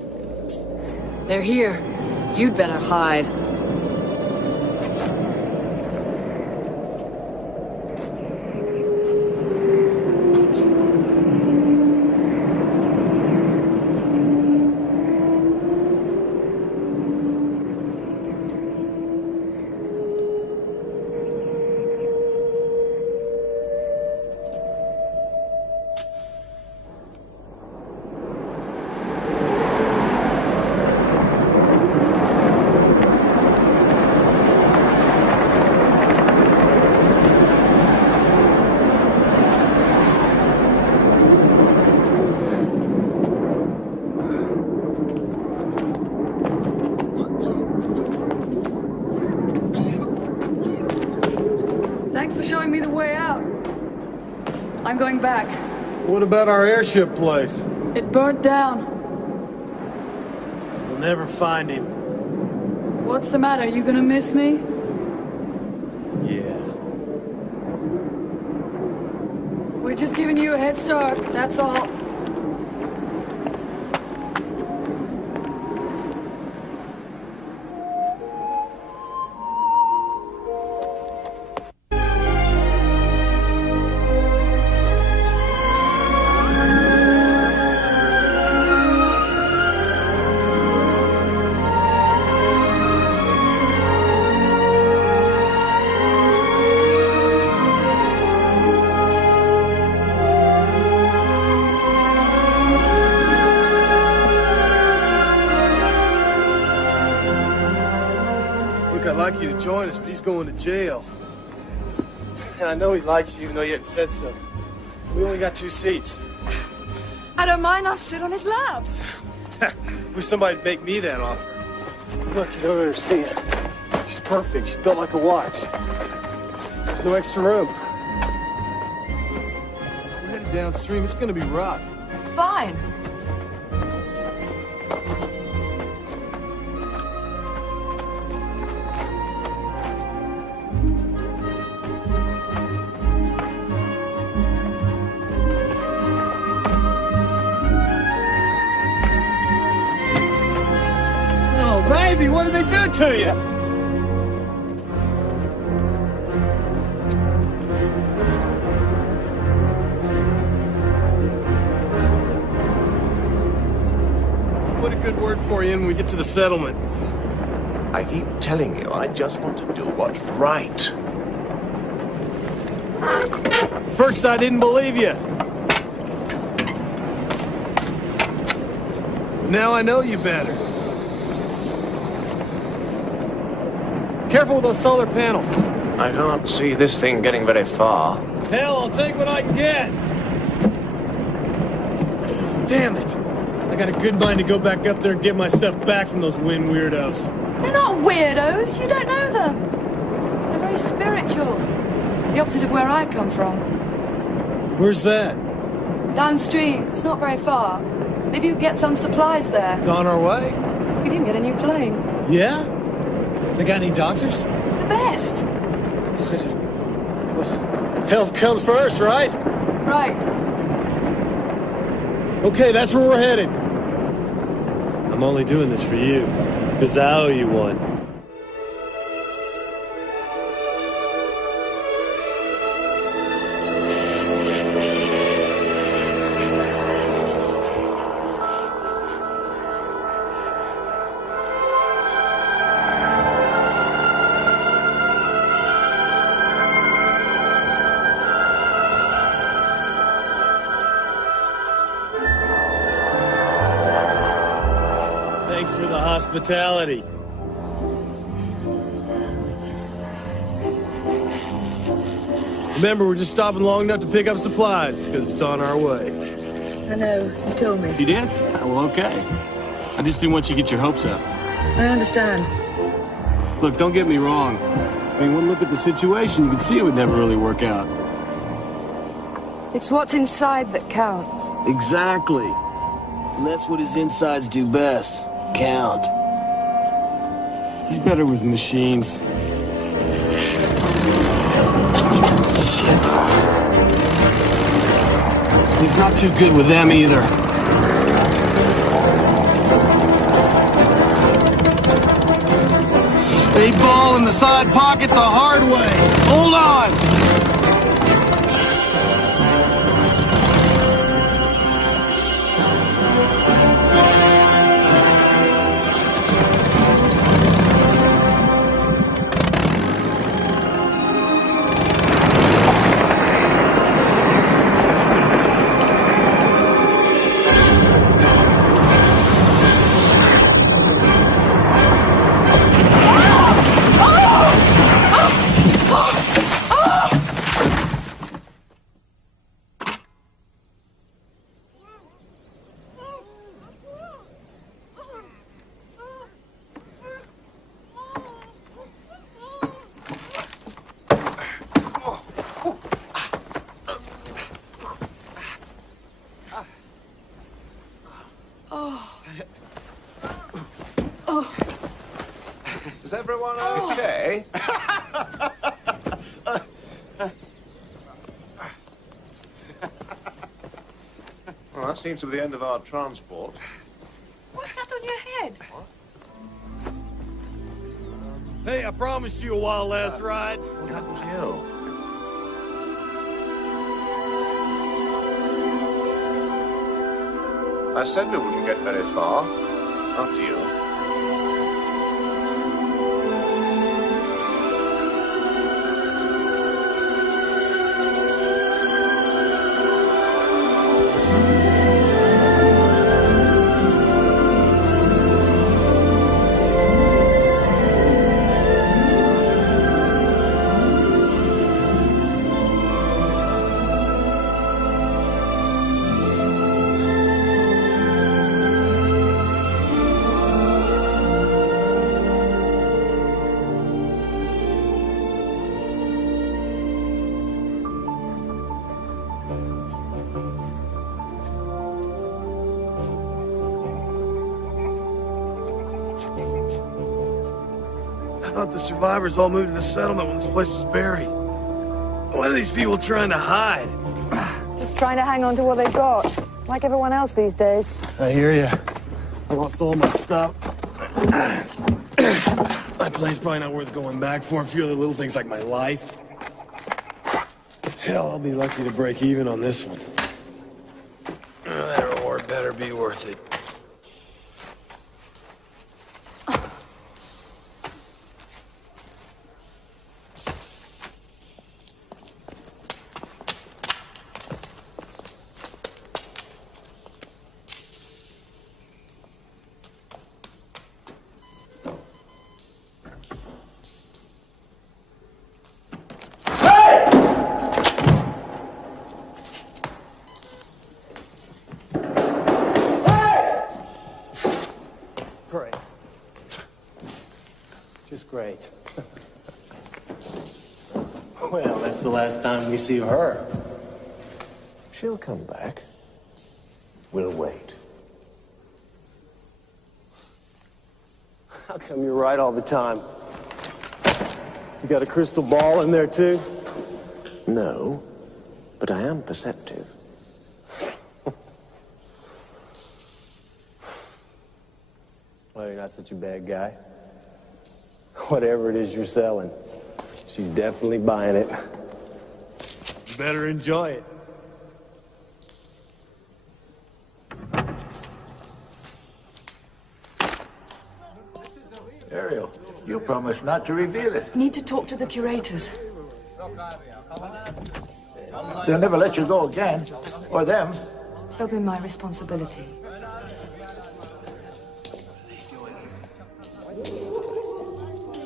They're here. You'd better hide. Thanks for showing me the way out. I'm going back. What about our airship place? It burnt down. We'll never find him. What's the matter? You gonna miss me? Yeah. We're just giving you a head start, that's all. I'd like you to join us, but he's going to jail. And I know he likes you, even though you hadn't said so. We only got 2 seats. I don't mind, I'll sit on his lap. Wish somebody'd make me that offer. Look, you don't understand. She's perfect. She's built like a watch. There's no extra room. We're headed downstream. It's gonna be rough. Fine. Baby, what did they do to you? Put a good word for you when we get to the settlement. I keep telling you, I just want to do what's right. First, I didn't believe you. Now I know you better. Careful with those solar panels. I can't see this thing getting very far. Hell, I'll take what I can get. Damn it. I got a good mind to go back up there and get my stuff back from those wind weirdos. They're not weirdos, you don't know them. They're very spiritual. The opposite of where I come from. Where's that? Downstream, it's not very far. Maybe you get some supplies there. It's on our way. We could even get a new plane. Yeah? They got any doctors? The best. Health comes first, right? Right. Okay, that's where we're headed. I'm only doing this for you, because I owe you one. Thanks for the hospitality. Remember, we're just stopping long enough to pick up supplies, because it's on our way. I know, you told me. You did? Well, okay. I just didn't want you to get your hopes up. I understand. Look, don't get me wrong. I mean, one look at the situation, you can see it would never really work out. It's what's inside that counts. Exactly. And that's what his insides do best. Count. He's better with machines. Shit. He's not too good with them either. A ball in the side pocket the hard way. Hold on! Is everyone okay? Well, that seems to be the end of our transport. What's that on your head? Hey, I promised you a wild ass ride. What happened to you? I said we wouldn't get very far. After you. I thought the survivors all moved to the settlement when this place was buried. What are these people trying to hide? Just trying to hang on to what they've got. Like everyone else these days. I hear you. I lost all my stuff. My place probably not worth going back for. A few other little things like my life. Hell, I'll be lucky to break even on this one. That reward better be worth it. Great. Just great. Well, that's the last time we see her. She'll come back. We'll wait. How come you're right all the time? You got a crystal ball in there, too? No, but I am perceptive. Well, you're not such a bad guy. Whatever it is you're selling, she's definitely buying it. You better enjoy it. Ariel, you promised not to reveal it. Need to talk to the curators. They'll never let you go again. Or them. They'll be my responsibility.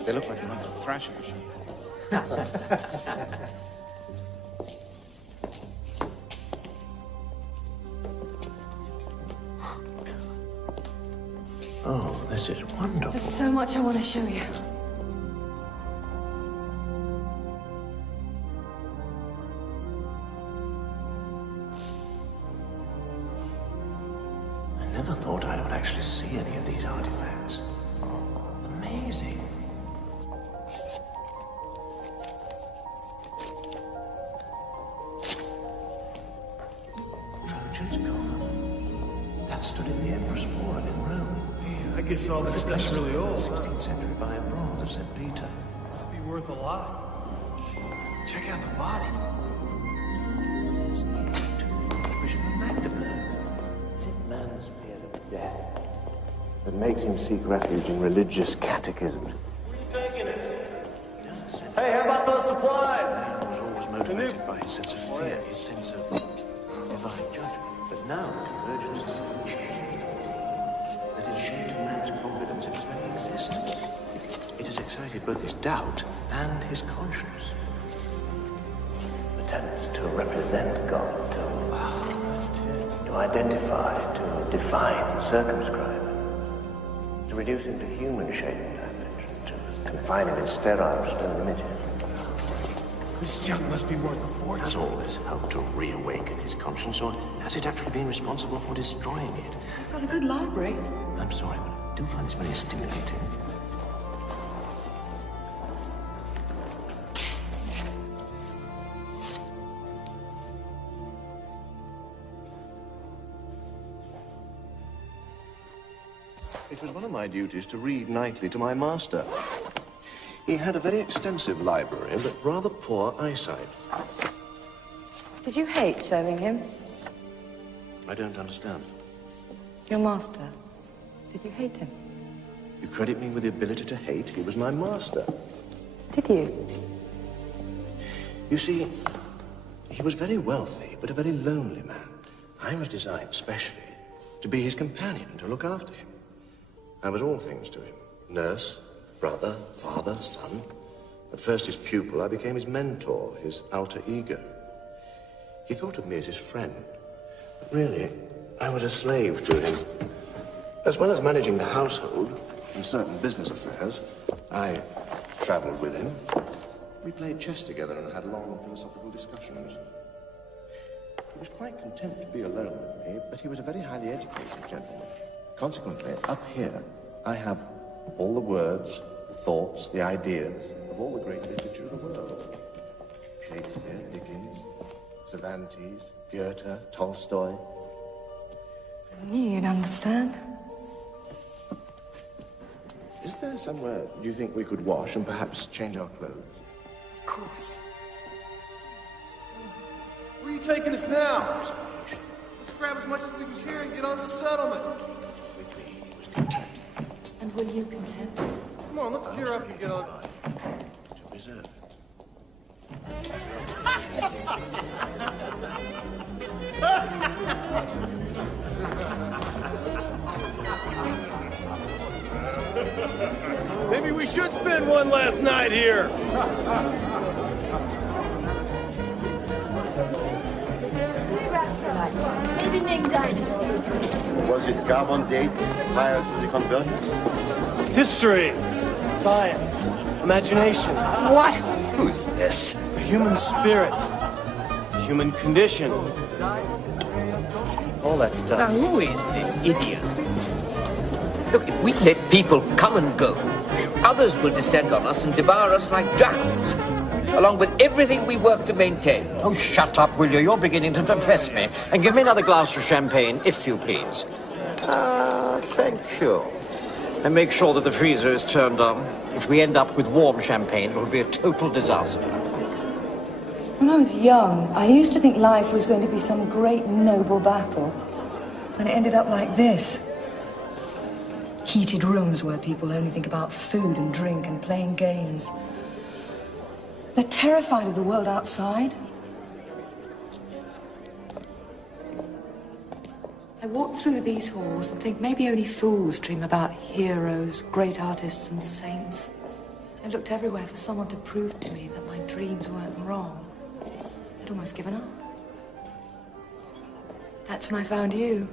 They look like they're off the thrashing machine. Oh, this is wonderful. There's so much I want to show you. never thought I would actually see any of these artifacts. Amazing. Trajan's column. That stood in the Emperor's Forum in Rome. I guess all this stuff's really old. 16th century by a bronze of St. Peter. Must be worth a lot. Check out the body. Bishop of Magdeburg. Is it man's fear of death that makes him seek refuge in religious catechisms? Where are you taking us? Hey, how about those supplies? Man was always motivated by his sense of fear, his sense of divine judgment. But now the convergence has so changed that it's shaken man's confidence in his very existence. It has excited both his doubt and his conscience. Attempts to represent God, to identify, to define and circumscribe, to reduce him to human shape and dimension, to confine him in sterile stone images. This junk must be worth a fortune. Has all this helped to reawaken his conscience, or has it actually been responsible for destroying it? Got a good library. I'm sorry, but I do find this very stimulating. It was one of my duties to read nightly to my master. He had a very extensive library, but rather poor eyesight. Did you hate serving him? I don't understand. Your master. Did you hate him? You credit me with the ability to hate? He was my master. Did you? You see, he was very wealthy, but a very lonely man. I was designed specially to be his companion and to look after him. I was all things to him. Nurse, brother, father, son. At first his pupil, I became his mentor, his alter ego. He thought of me as his friend. But really, I was a slave to him. As well as managing the household and certain business affairs, I traveled with him. We played chess together and had long philosophical discussions. He was quite content to be alone with me, but he was a very highly educated gentleman. Consequently, up here, I have all the words, the thoughts, the ideas of all the great literature of the world. Shakespeare, Dickens, Cervantes, Goethe, Tolstoy. I knew you'd understand. Is there somewhere do you think we could wash and perhaps change our clothes? Of course. Where are you taking us now? Let's grab as much as we can here and get on to the settlement. With me, he was content. And were you content? Come on, let's gear up and get on. To preserve it. Maybe we should spend one last night here. Maybe Ming Dynasty. Was it carbon dated prior to the conversion? History, science, imagination. What? Who's this? The human spirit, the human condition. All that stuff. Now, who is this idiot? Look, if we let people come and go, others will descend on us and devour us like jackals, along with everything we work to maintain. Oh, shut up, will you? You're beginning to depress me. And give me another glass of champagne, if you please. Thank you. And make sure that the freezer is turned on. If we end up with warm champagne, it will be a total disaster. When I was young, I used to think life was going to be some great noble battle. And it ended up like this. Heated rooms where people only think about food and drink and playing games. They're terrified of the world outside. I walk through these halls and think maybe only fools dream about heroes, great artists and saints. I looked everywhere for someone to prove to me that my dreams weren't wrong. I'd almost given up. That's when I found you.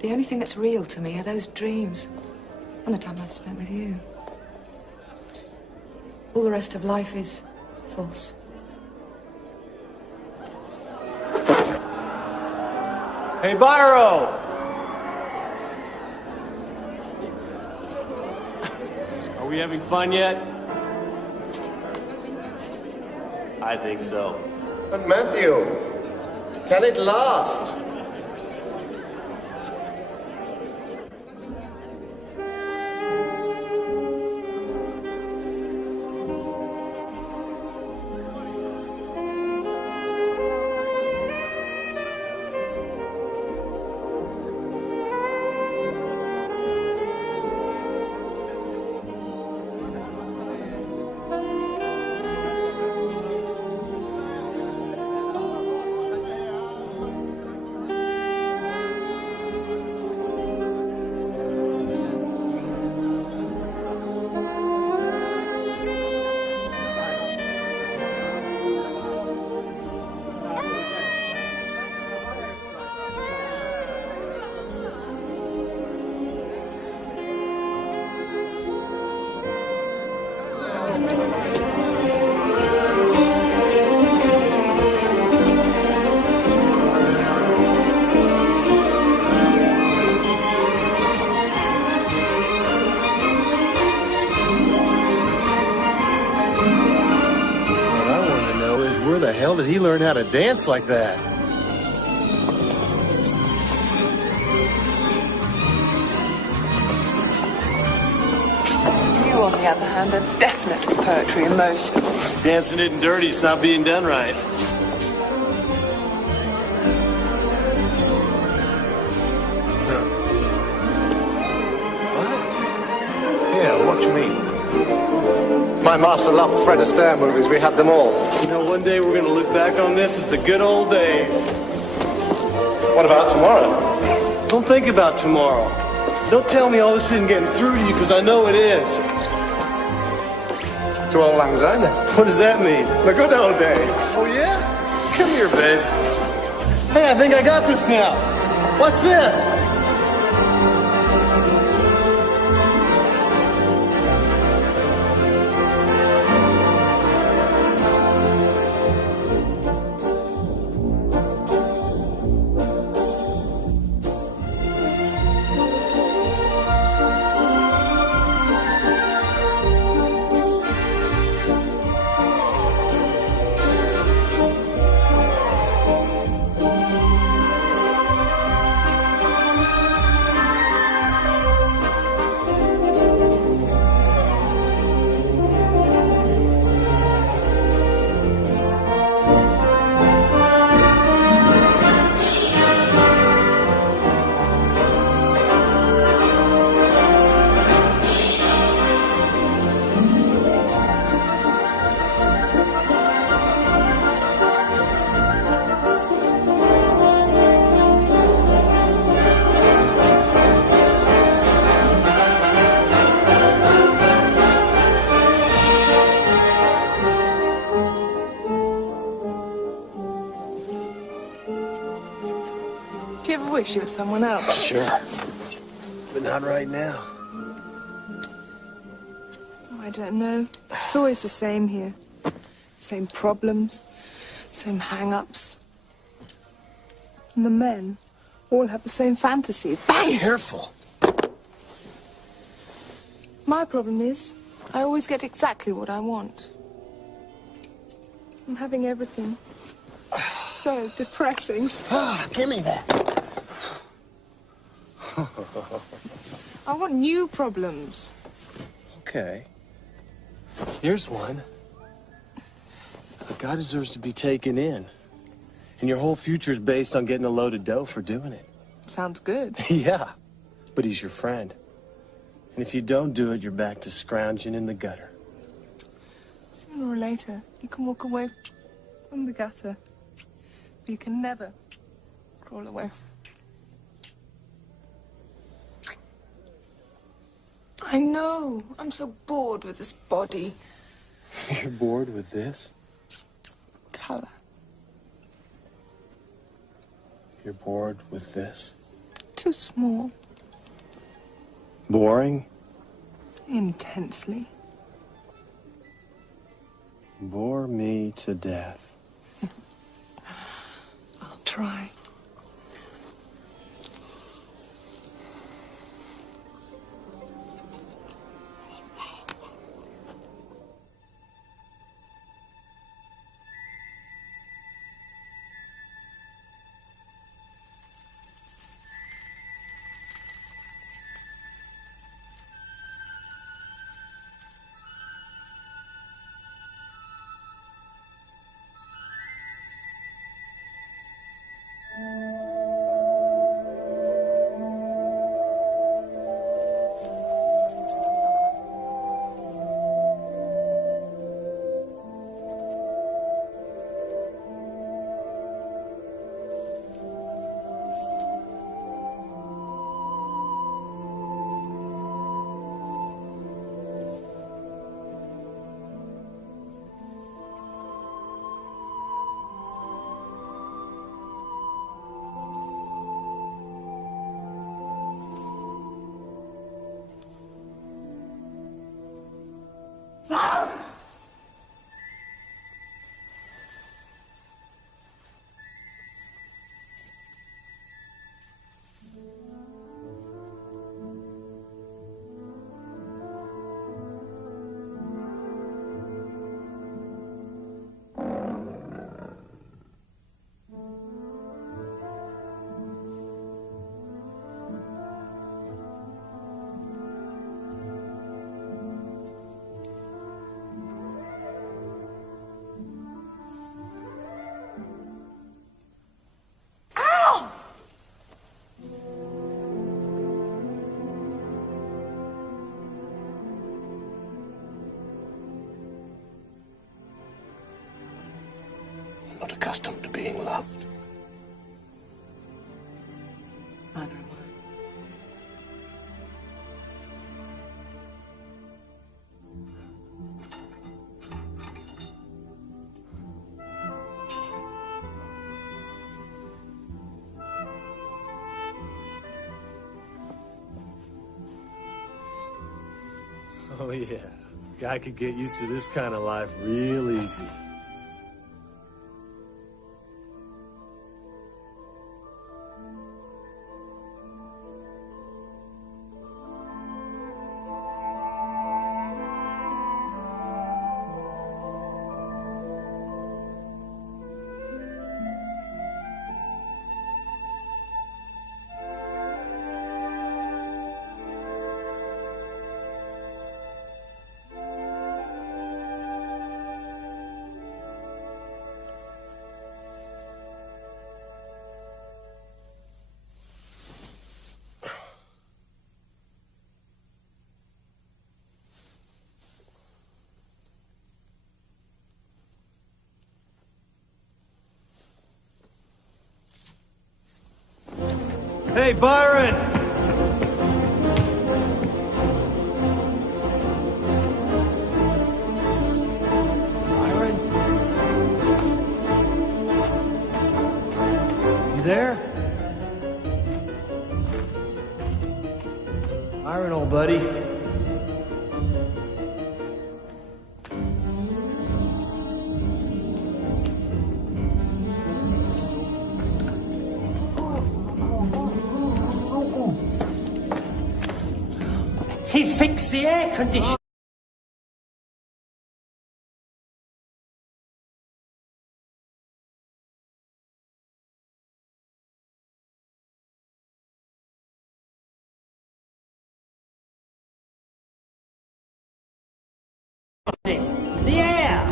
The only thing that's real to me are those dreams and the time I've spent with you. All the rest of life is false. Hey, Byro! we having fun yet? I think so. But Matthew, can it last? Where the hell did he learn how to dance like that? You, on the other hand, are definitely poetry in motion. Dancing it and dirty, it's not being done right. Here, watch me. My master loved Fred Astaire movies. We had them all. You know, one day we're going to look back on this as the good old days. What about tomorrow? Don't think about tomorrow. Don't tell me all this isn't getting through to you, because I know it is. To old lang syne. What does that mean? The good old days. Oh, yeah? Come here, babe. Hey, I think I got this now. Watch this. Do you ever wish you were someone else? Sure. But not right now. I don't know. It's always the same here. Same problems, same hang-ups. And the men all have the same fantasies. Bang! Careful. My problem is, I always get exactly what I want. I'm having everything. So depressing. Give me that. I want new problems. Okay. Here's one. A guy deserves to be taken in. And your whole future's based on getting a load of dough for doing it. Sounds good. Yeah. But he's your friend. And if you don't do it, you're back to scrounging in the gutter. Sooner or later, you can walk away from the gutter. But you can never crawl away. I know. I'm so bored with this body. You're bored with this? Color. You're bored with this? Too small. Boring? Intensely. Bore me to death. I'll try. I'm not accustomed to being loved. Neither am Oh yeah, guy could get used to this kind of life real easy. Hey, Byron! Byron? You there? Byron, old buddy. He fixed the air conditioning. The air!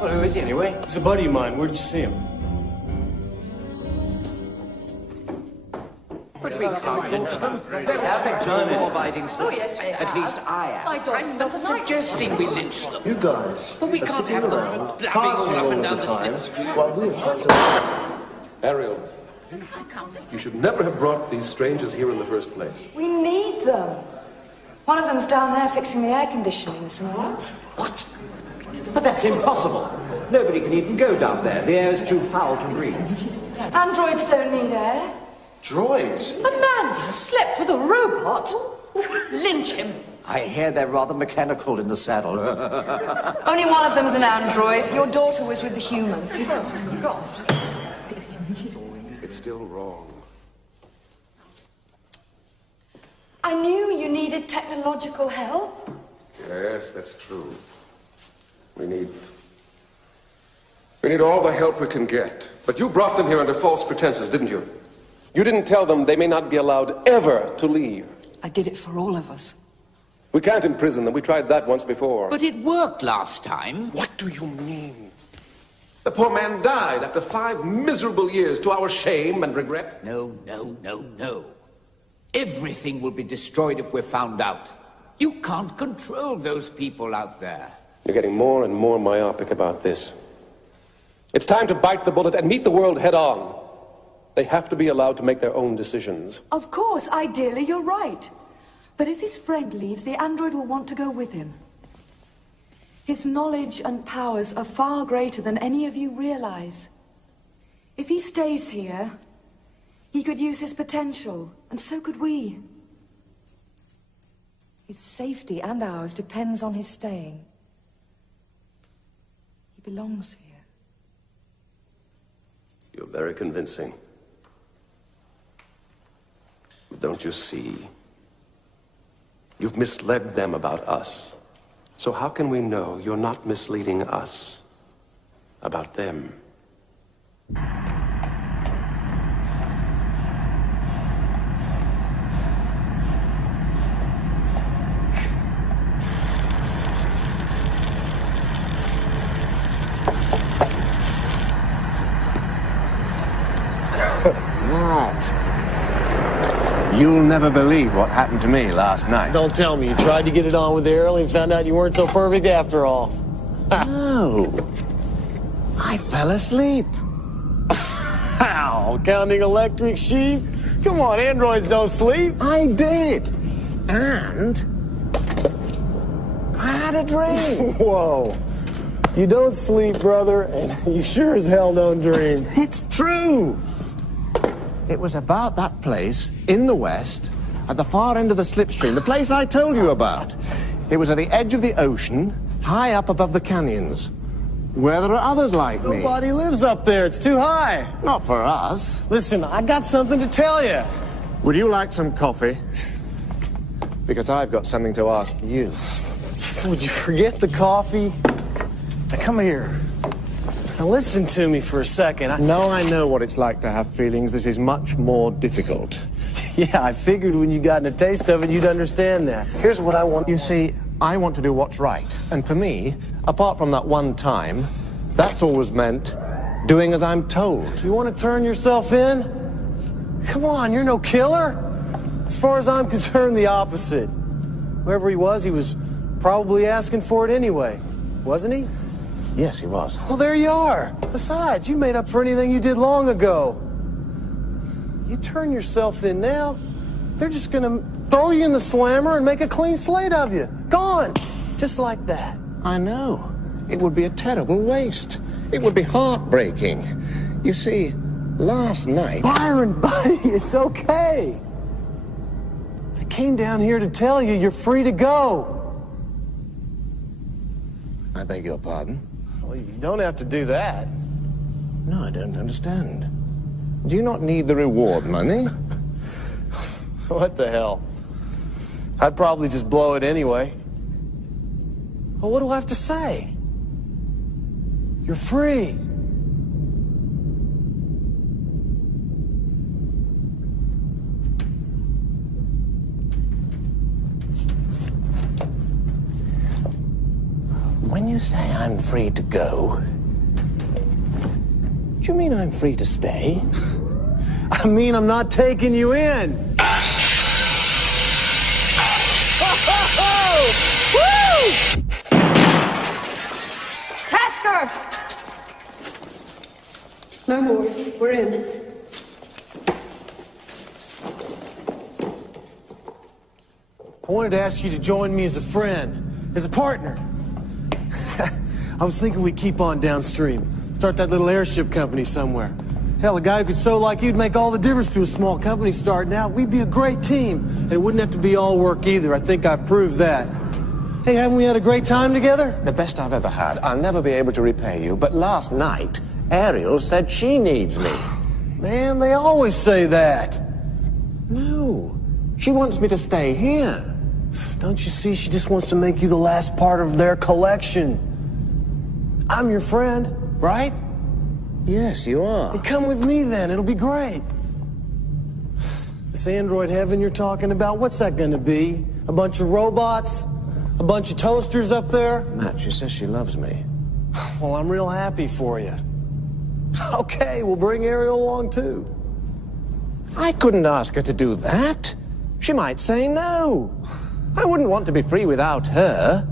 Well, who is he anyway? He's a buddy of mine. Where'd you see him? But we can't control. They're respectable, law-abiding Oh, yes, they At have. least I am. My daughter's I'm not not like suggesting we lynch them. You guys But we are can't sitting have them around blabbing all partying up all and down of the the time slipstream. while we are trying to... Ariel, you should never have brought these strangers here in the first place. We need them. One of them's down there fixing the air conditioning this morning. What? But that's impossible. Nobody can even go down there. The air is too foul to breathe. Androids don't need air. Droids? Amanda slept with a robot. Lynch him. I hear they're rather mechanical in the saddle. Only one of them's an android. Your daughter was with the human. Oh, God. It's still wrong. I knew you needed technological help. Yes, that's true. We need all the help we can get. But you brought them here under false pretenses, didn't you? You didn't tell them they may not be allowed ever to leave. I did it for all of us. We can't imprison them. We tried that once before. But it worked last time. What do you mean? The poor man died after 5 miserable years to our shame and regret. No, no, no, no. Everything will be destroyed if we're found out. You can't control those people out there. You're getting more and more myopic about this. It's time to bite the bullet and meet the world head on. They have to be allowed to make their own decisions. Of course, ideally, you're right. But if his friend leaves, the android will want to go with him. His knowledge and powers are far greater than any of you realize. If he stays here, he could use his potential, and so could we. His safety and ours depends on his staying. He belongs here. You're very convincing. Don't you see? You've misled them about us. So how can we know you're not misleading us about them? Matt, you'll never believe what happened to me last night. Don't tell me. You tried to get it on with Errol and found out you weren't so perfect after all. No. I fell asleep. How? Counting electric sheep? Come on, androids don't sleep. I did. And I had a dream. Whoa. You don't sleep, brother, and you sure as hell don't dream. It's true. It was about that place in the west, at the far end of the slipstream, the place I told you about. It was at the edge of the ocean, high up above the canyons, where there are others like me. Nobody lives up there. It's too high. Not for us. Listen, I got something to tell you. Would you like some coffee? Because I've got something to ask you. Would you forget the coffee? Now come here. Now listen to me for a second. Now I know what it's like to have feelings. This is much more difficult. Yeah, I figured when you gotten a taste of it, you'd understand that. Here's what I want. You see, I want to do what's right. And for me, apart from that one time, that's always meant doing as I'm told. You want to turn yourself in? Come on, you're no killer. As far as I'm concerned, the opposite. Whoever he was probably asking for it anyway, wasn't he? Yes, he was. Well, there you are. Besides, you made up for anything you did long ago. You turn yourself in now, they're just gonna throw you in the slammer and make a clean slate of you. Gone. Just like that. I know. It would be a terrible waste. It would be heartbreaking. You see, last night... Byron, buddy, it's okay. I came down here to tell you you're free to go. I beg your pardon? Well, you don't have to do that. No, I don't understand. Do you not need the reward money? What the hell? I'd probably just blow it anyway. Well, what do I have to say? You're free. When you say I'm free to go, do you mean I'm free to stay? I mean I'm not taking you in. Woo! Tasker! No more. We're in. I wanted to ask you to join me as a friend, as a partner. I was thinking we'd keep on downstream. Start that little airship company somewhere. Hell, a guy who could sew like you'd make all the difference to a small company starting out. We'd be a great team. And it wouldn't have to be all work either. I think I've proved that. Hey, haven't we had a great time together? The best I've ever had. I'll never be able to repay you. But last night, Ariel said she needs me. Man, they always say that. No. She wants me to stay here. Don't you see? She just wants to make you the last part of their collection. I'm your friend, right? Yes, you are. Then come with me then. It'll be great. This android heaven you're talking about, what's that gonna be? A bunch of robots? A bunch of toasters up there? Matt, she says she loves me. Well, I'm real happy for you. Okay, we'll bring Ariel along too. I couldn't ask her to do that. She might say no. I wouldn't want to be free without her.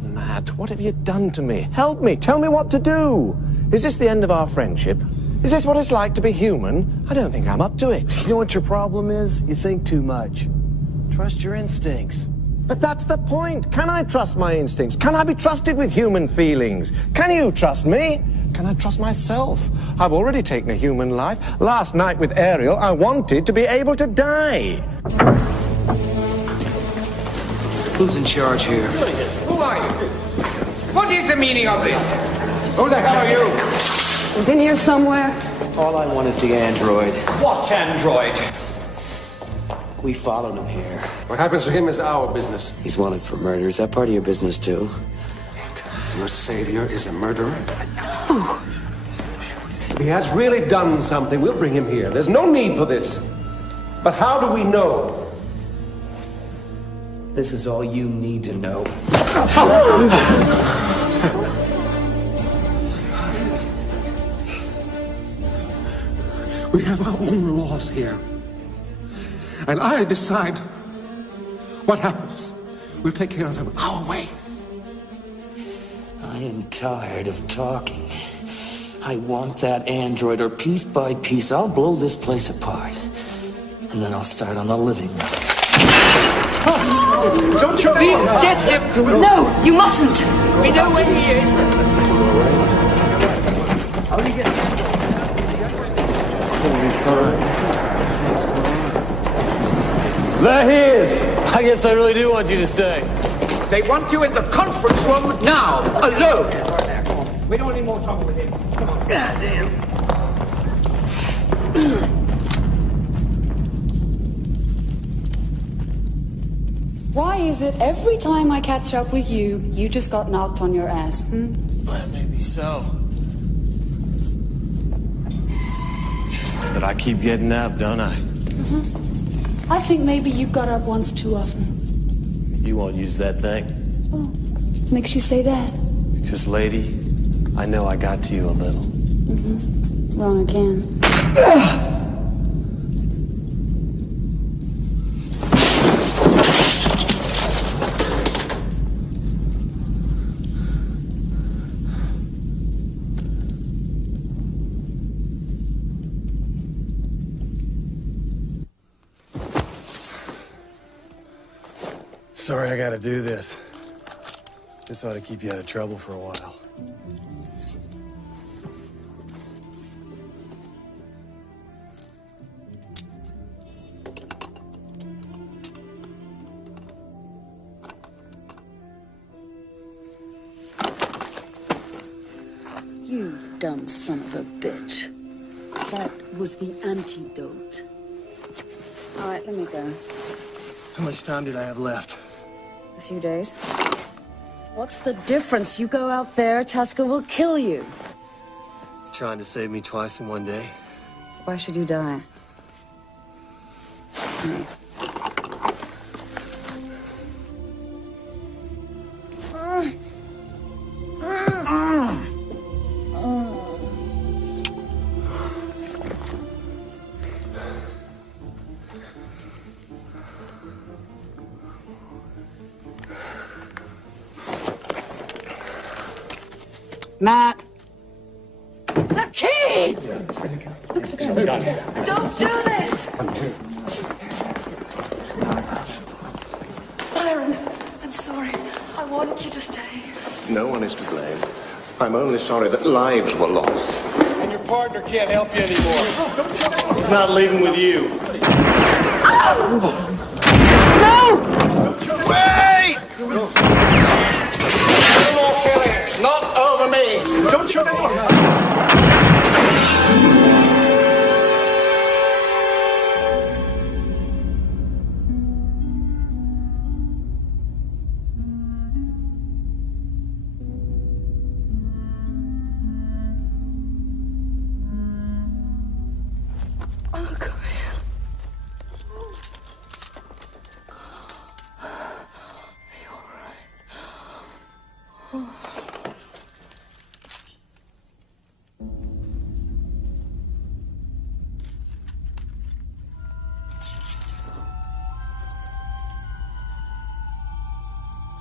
Matt, what have you done to me? Help me. Tell me what to do. Is this the end of our friendship? Is this what it's like to be human? I don't think I'm up to it. You know what your problem is? You think too much. Trust your instincts. But that's the point. Can I trust my instincts? Can I be trusted with human feelings? Can you trust me? Can I trust myself? I've already taken a human life. Last night with Ariel, I wanted to be able to die. Who's in charge here? Who are you? What is the meaning of this? Who the hell are you? He's in here somewhere. All I want is the android. What android? We followed him here. What happens to him is our business. He's wanted for murder. Is that part of your business, too? Your savior is a murderer? If he has really done something, we'll bring him here. There's no need for this. But how do we know? This is all you need to know. We have our own laws here. And I decide what happens. We'll take care of him our way. I am tired of talking. I want that android, or piece by piece, I'll blow this place apart. And then I'll start on the living ones. Don't you get him! No, you mustn't! We know where he is. How do you get him? It's gonna be fine. There he is! I guess I really do want you to stay. They want you in the conference room now, alone. We don't need more trouble with him. Come on. Goddamn. Why is it every time I catch up with you, you just got knocked on your ass, Well, maybe so. But I keep getting up, don't I? I think maybe you got up once too often. You won't use that thing. Oh, makes you say that? Because, lady, I know I got to you a little. Wrong again. Sorry I gotta do this. This ought to keep you out of trouble for a while. You dumb son of a bitch. That was the antidote. All right, let me go. How much time did I have left? A few days. What's the difference? You go out there, Taska will kill you. Trying to save me twice in one day. Why should you die? Matt! The key! Don't do this! Byron, I'm sorry. I want you to stay. No one is to blame. I'm only sorry that lives were lost. And your partner can't help you anymore. He's not leaving with you. No! Wait! No more killing. Not over me. Don't shoot anyone.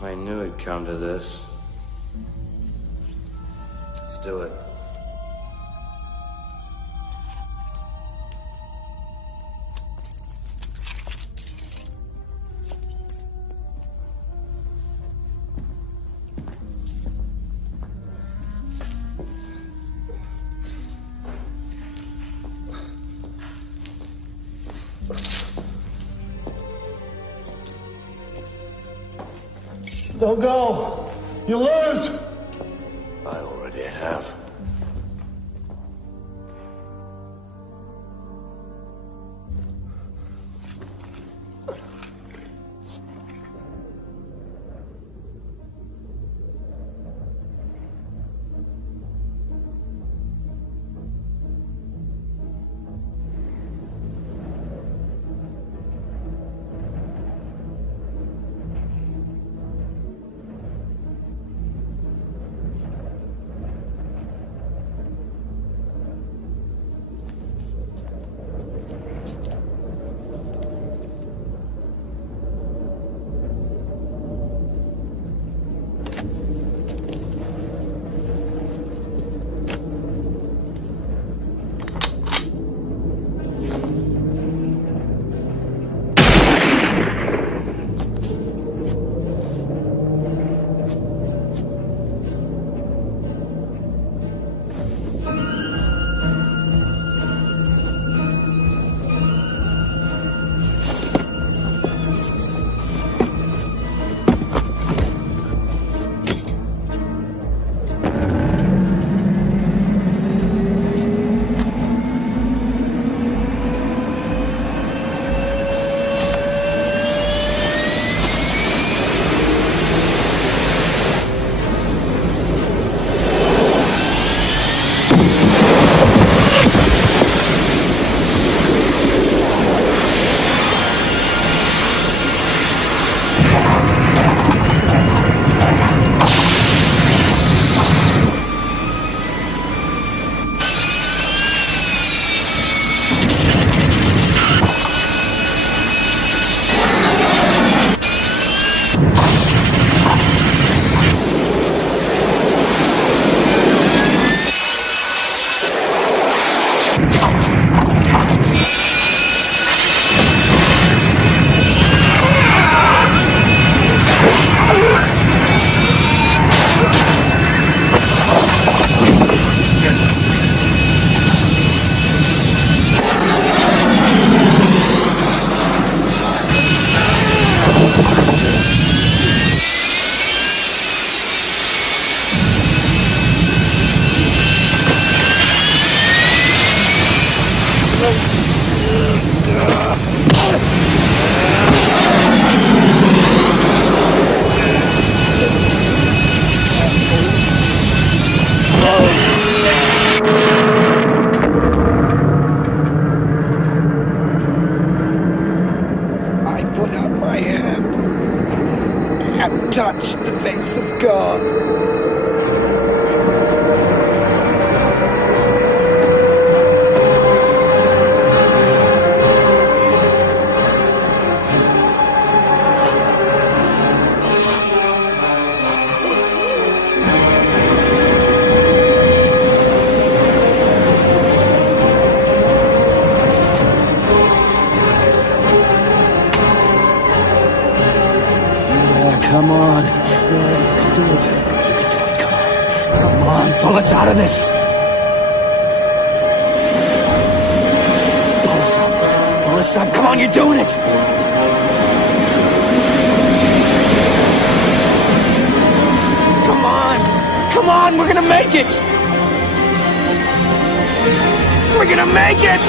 I knew it'd come to this. Let's do it. Don't go! You lose! I already have. Touched the face of God. Come on. Yeah, you can do it. You can do it. Come on. Come on. Pull us out of this. Pull us up. Pull us up. Come on, you're doing it. Come on. Come on. We're gonna make it. We're gonna make it.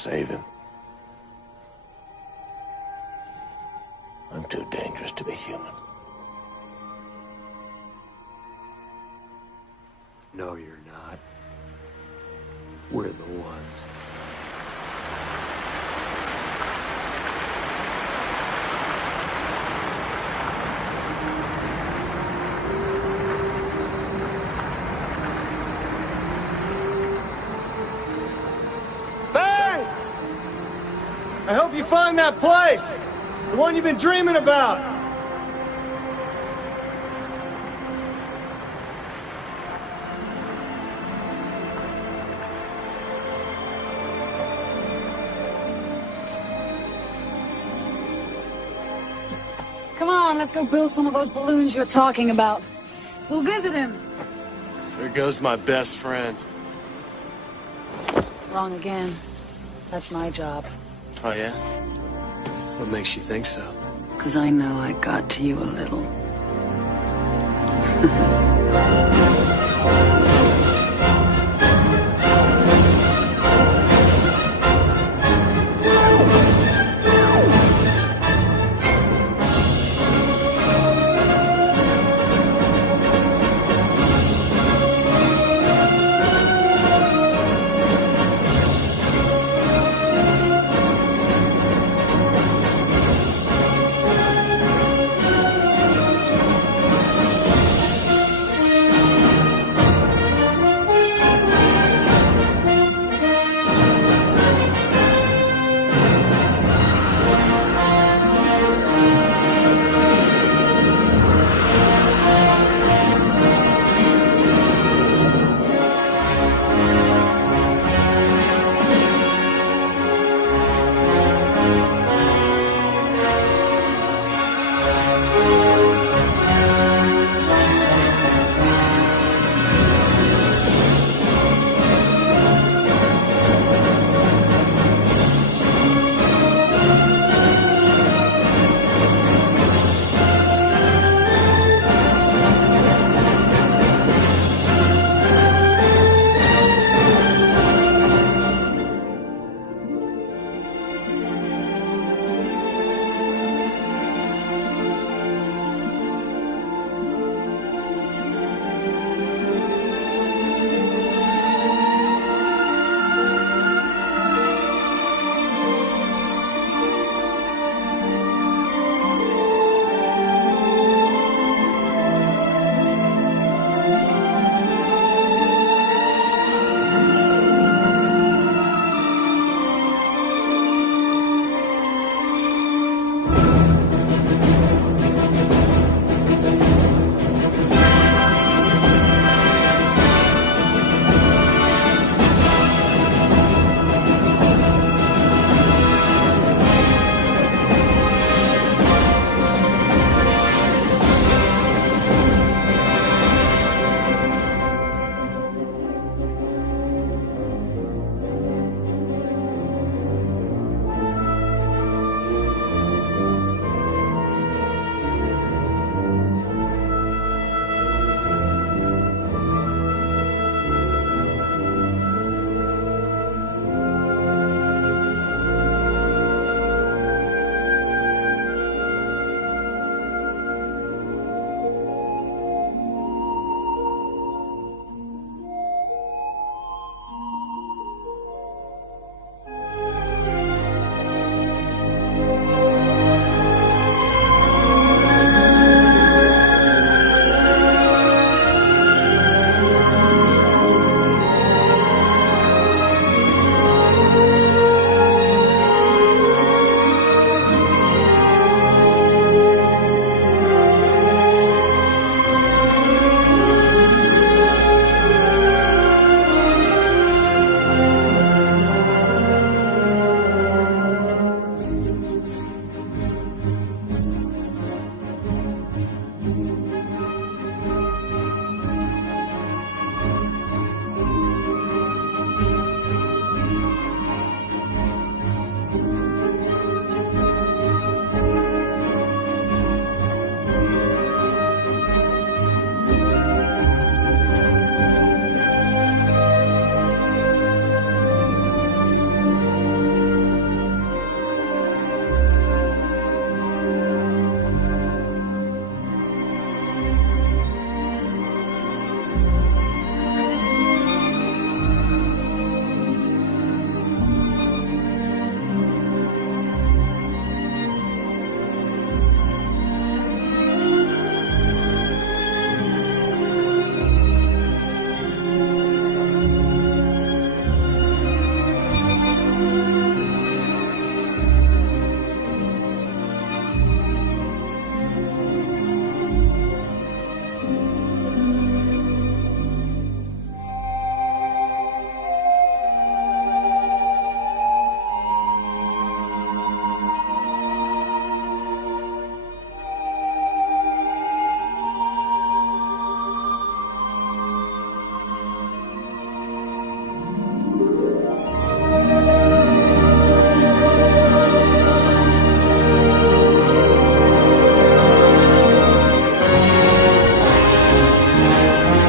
save him. I'm too dangerous to be human. No, you're not. We're the ones. Thanks! I hope you find that place! The one you've been dreaming about! Come on, let's go build some of those balloons you're talking about. We'll visit him. There goes my best friend. Wrong again. That's my job. Oh, yeah? What makes you think so? 'Cause I know I got to you a little.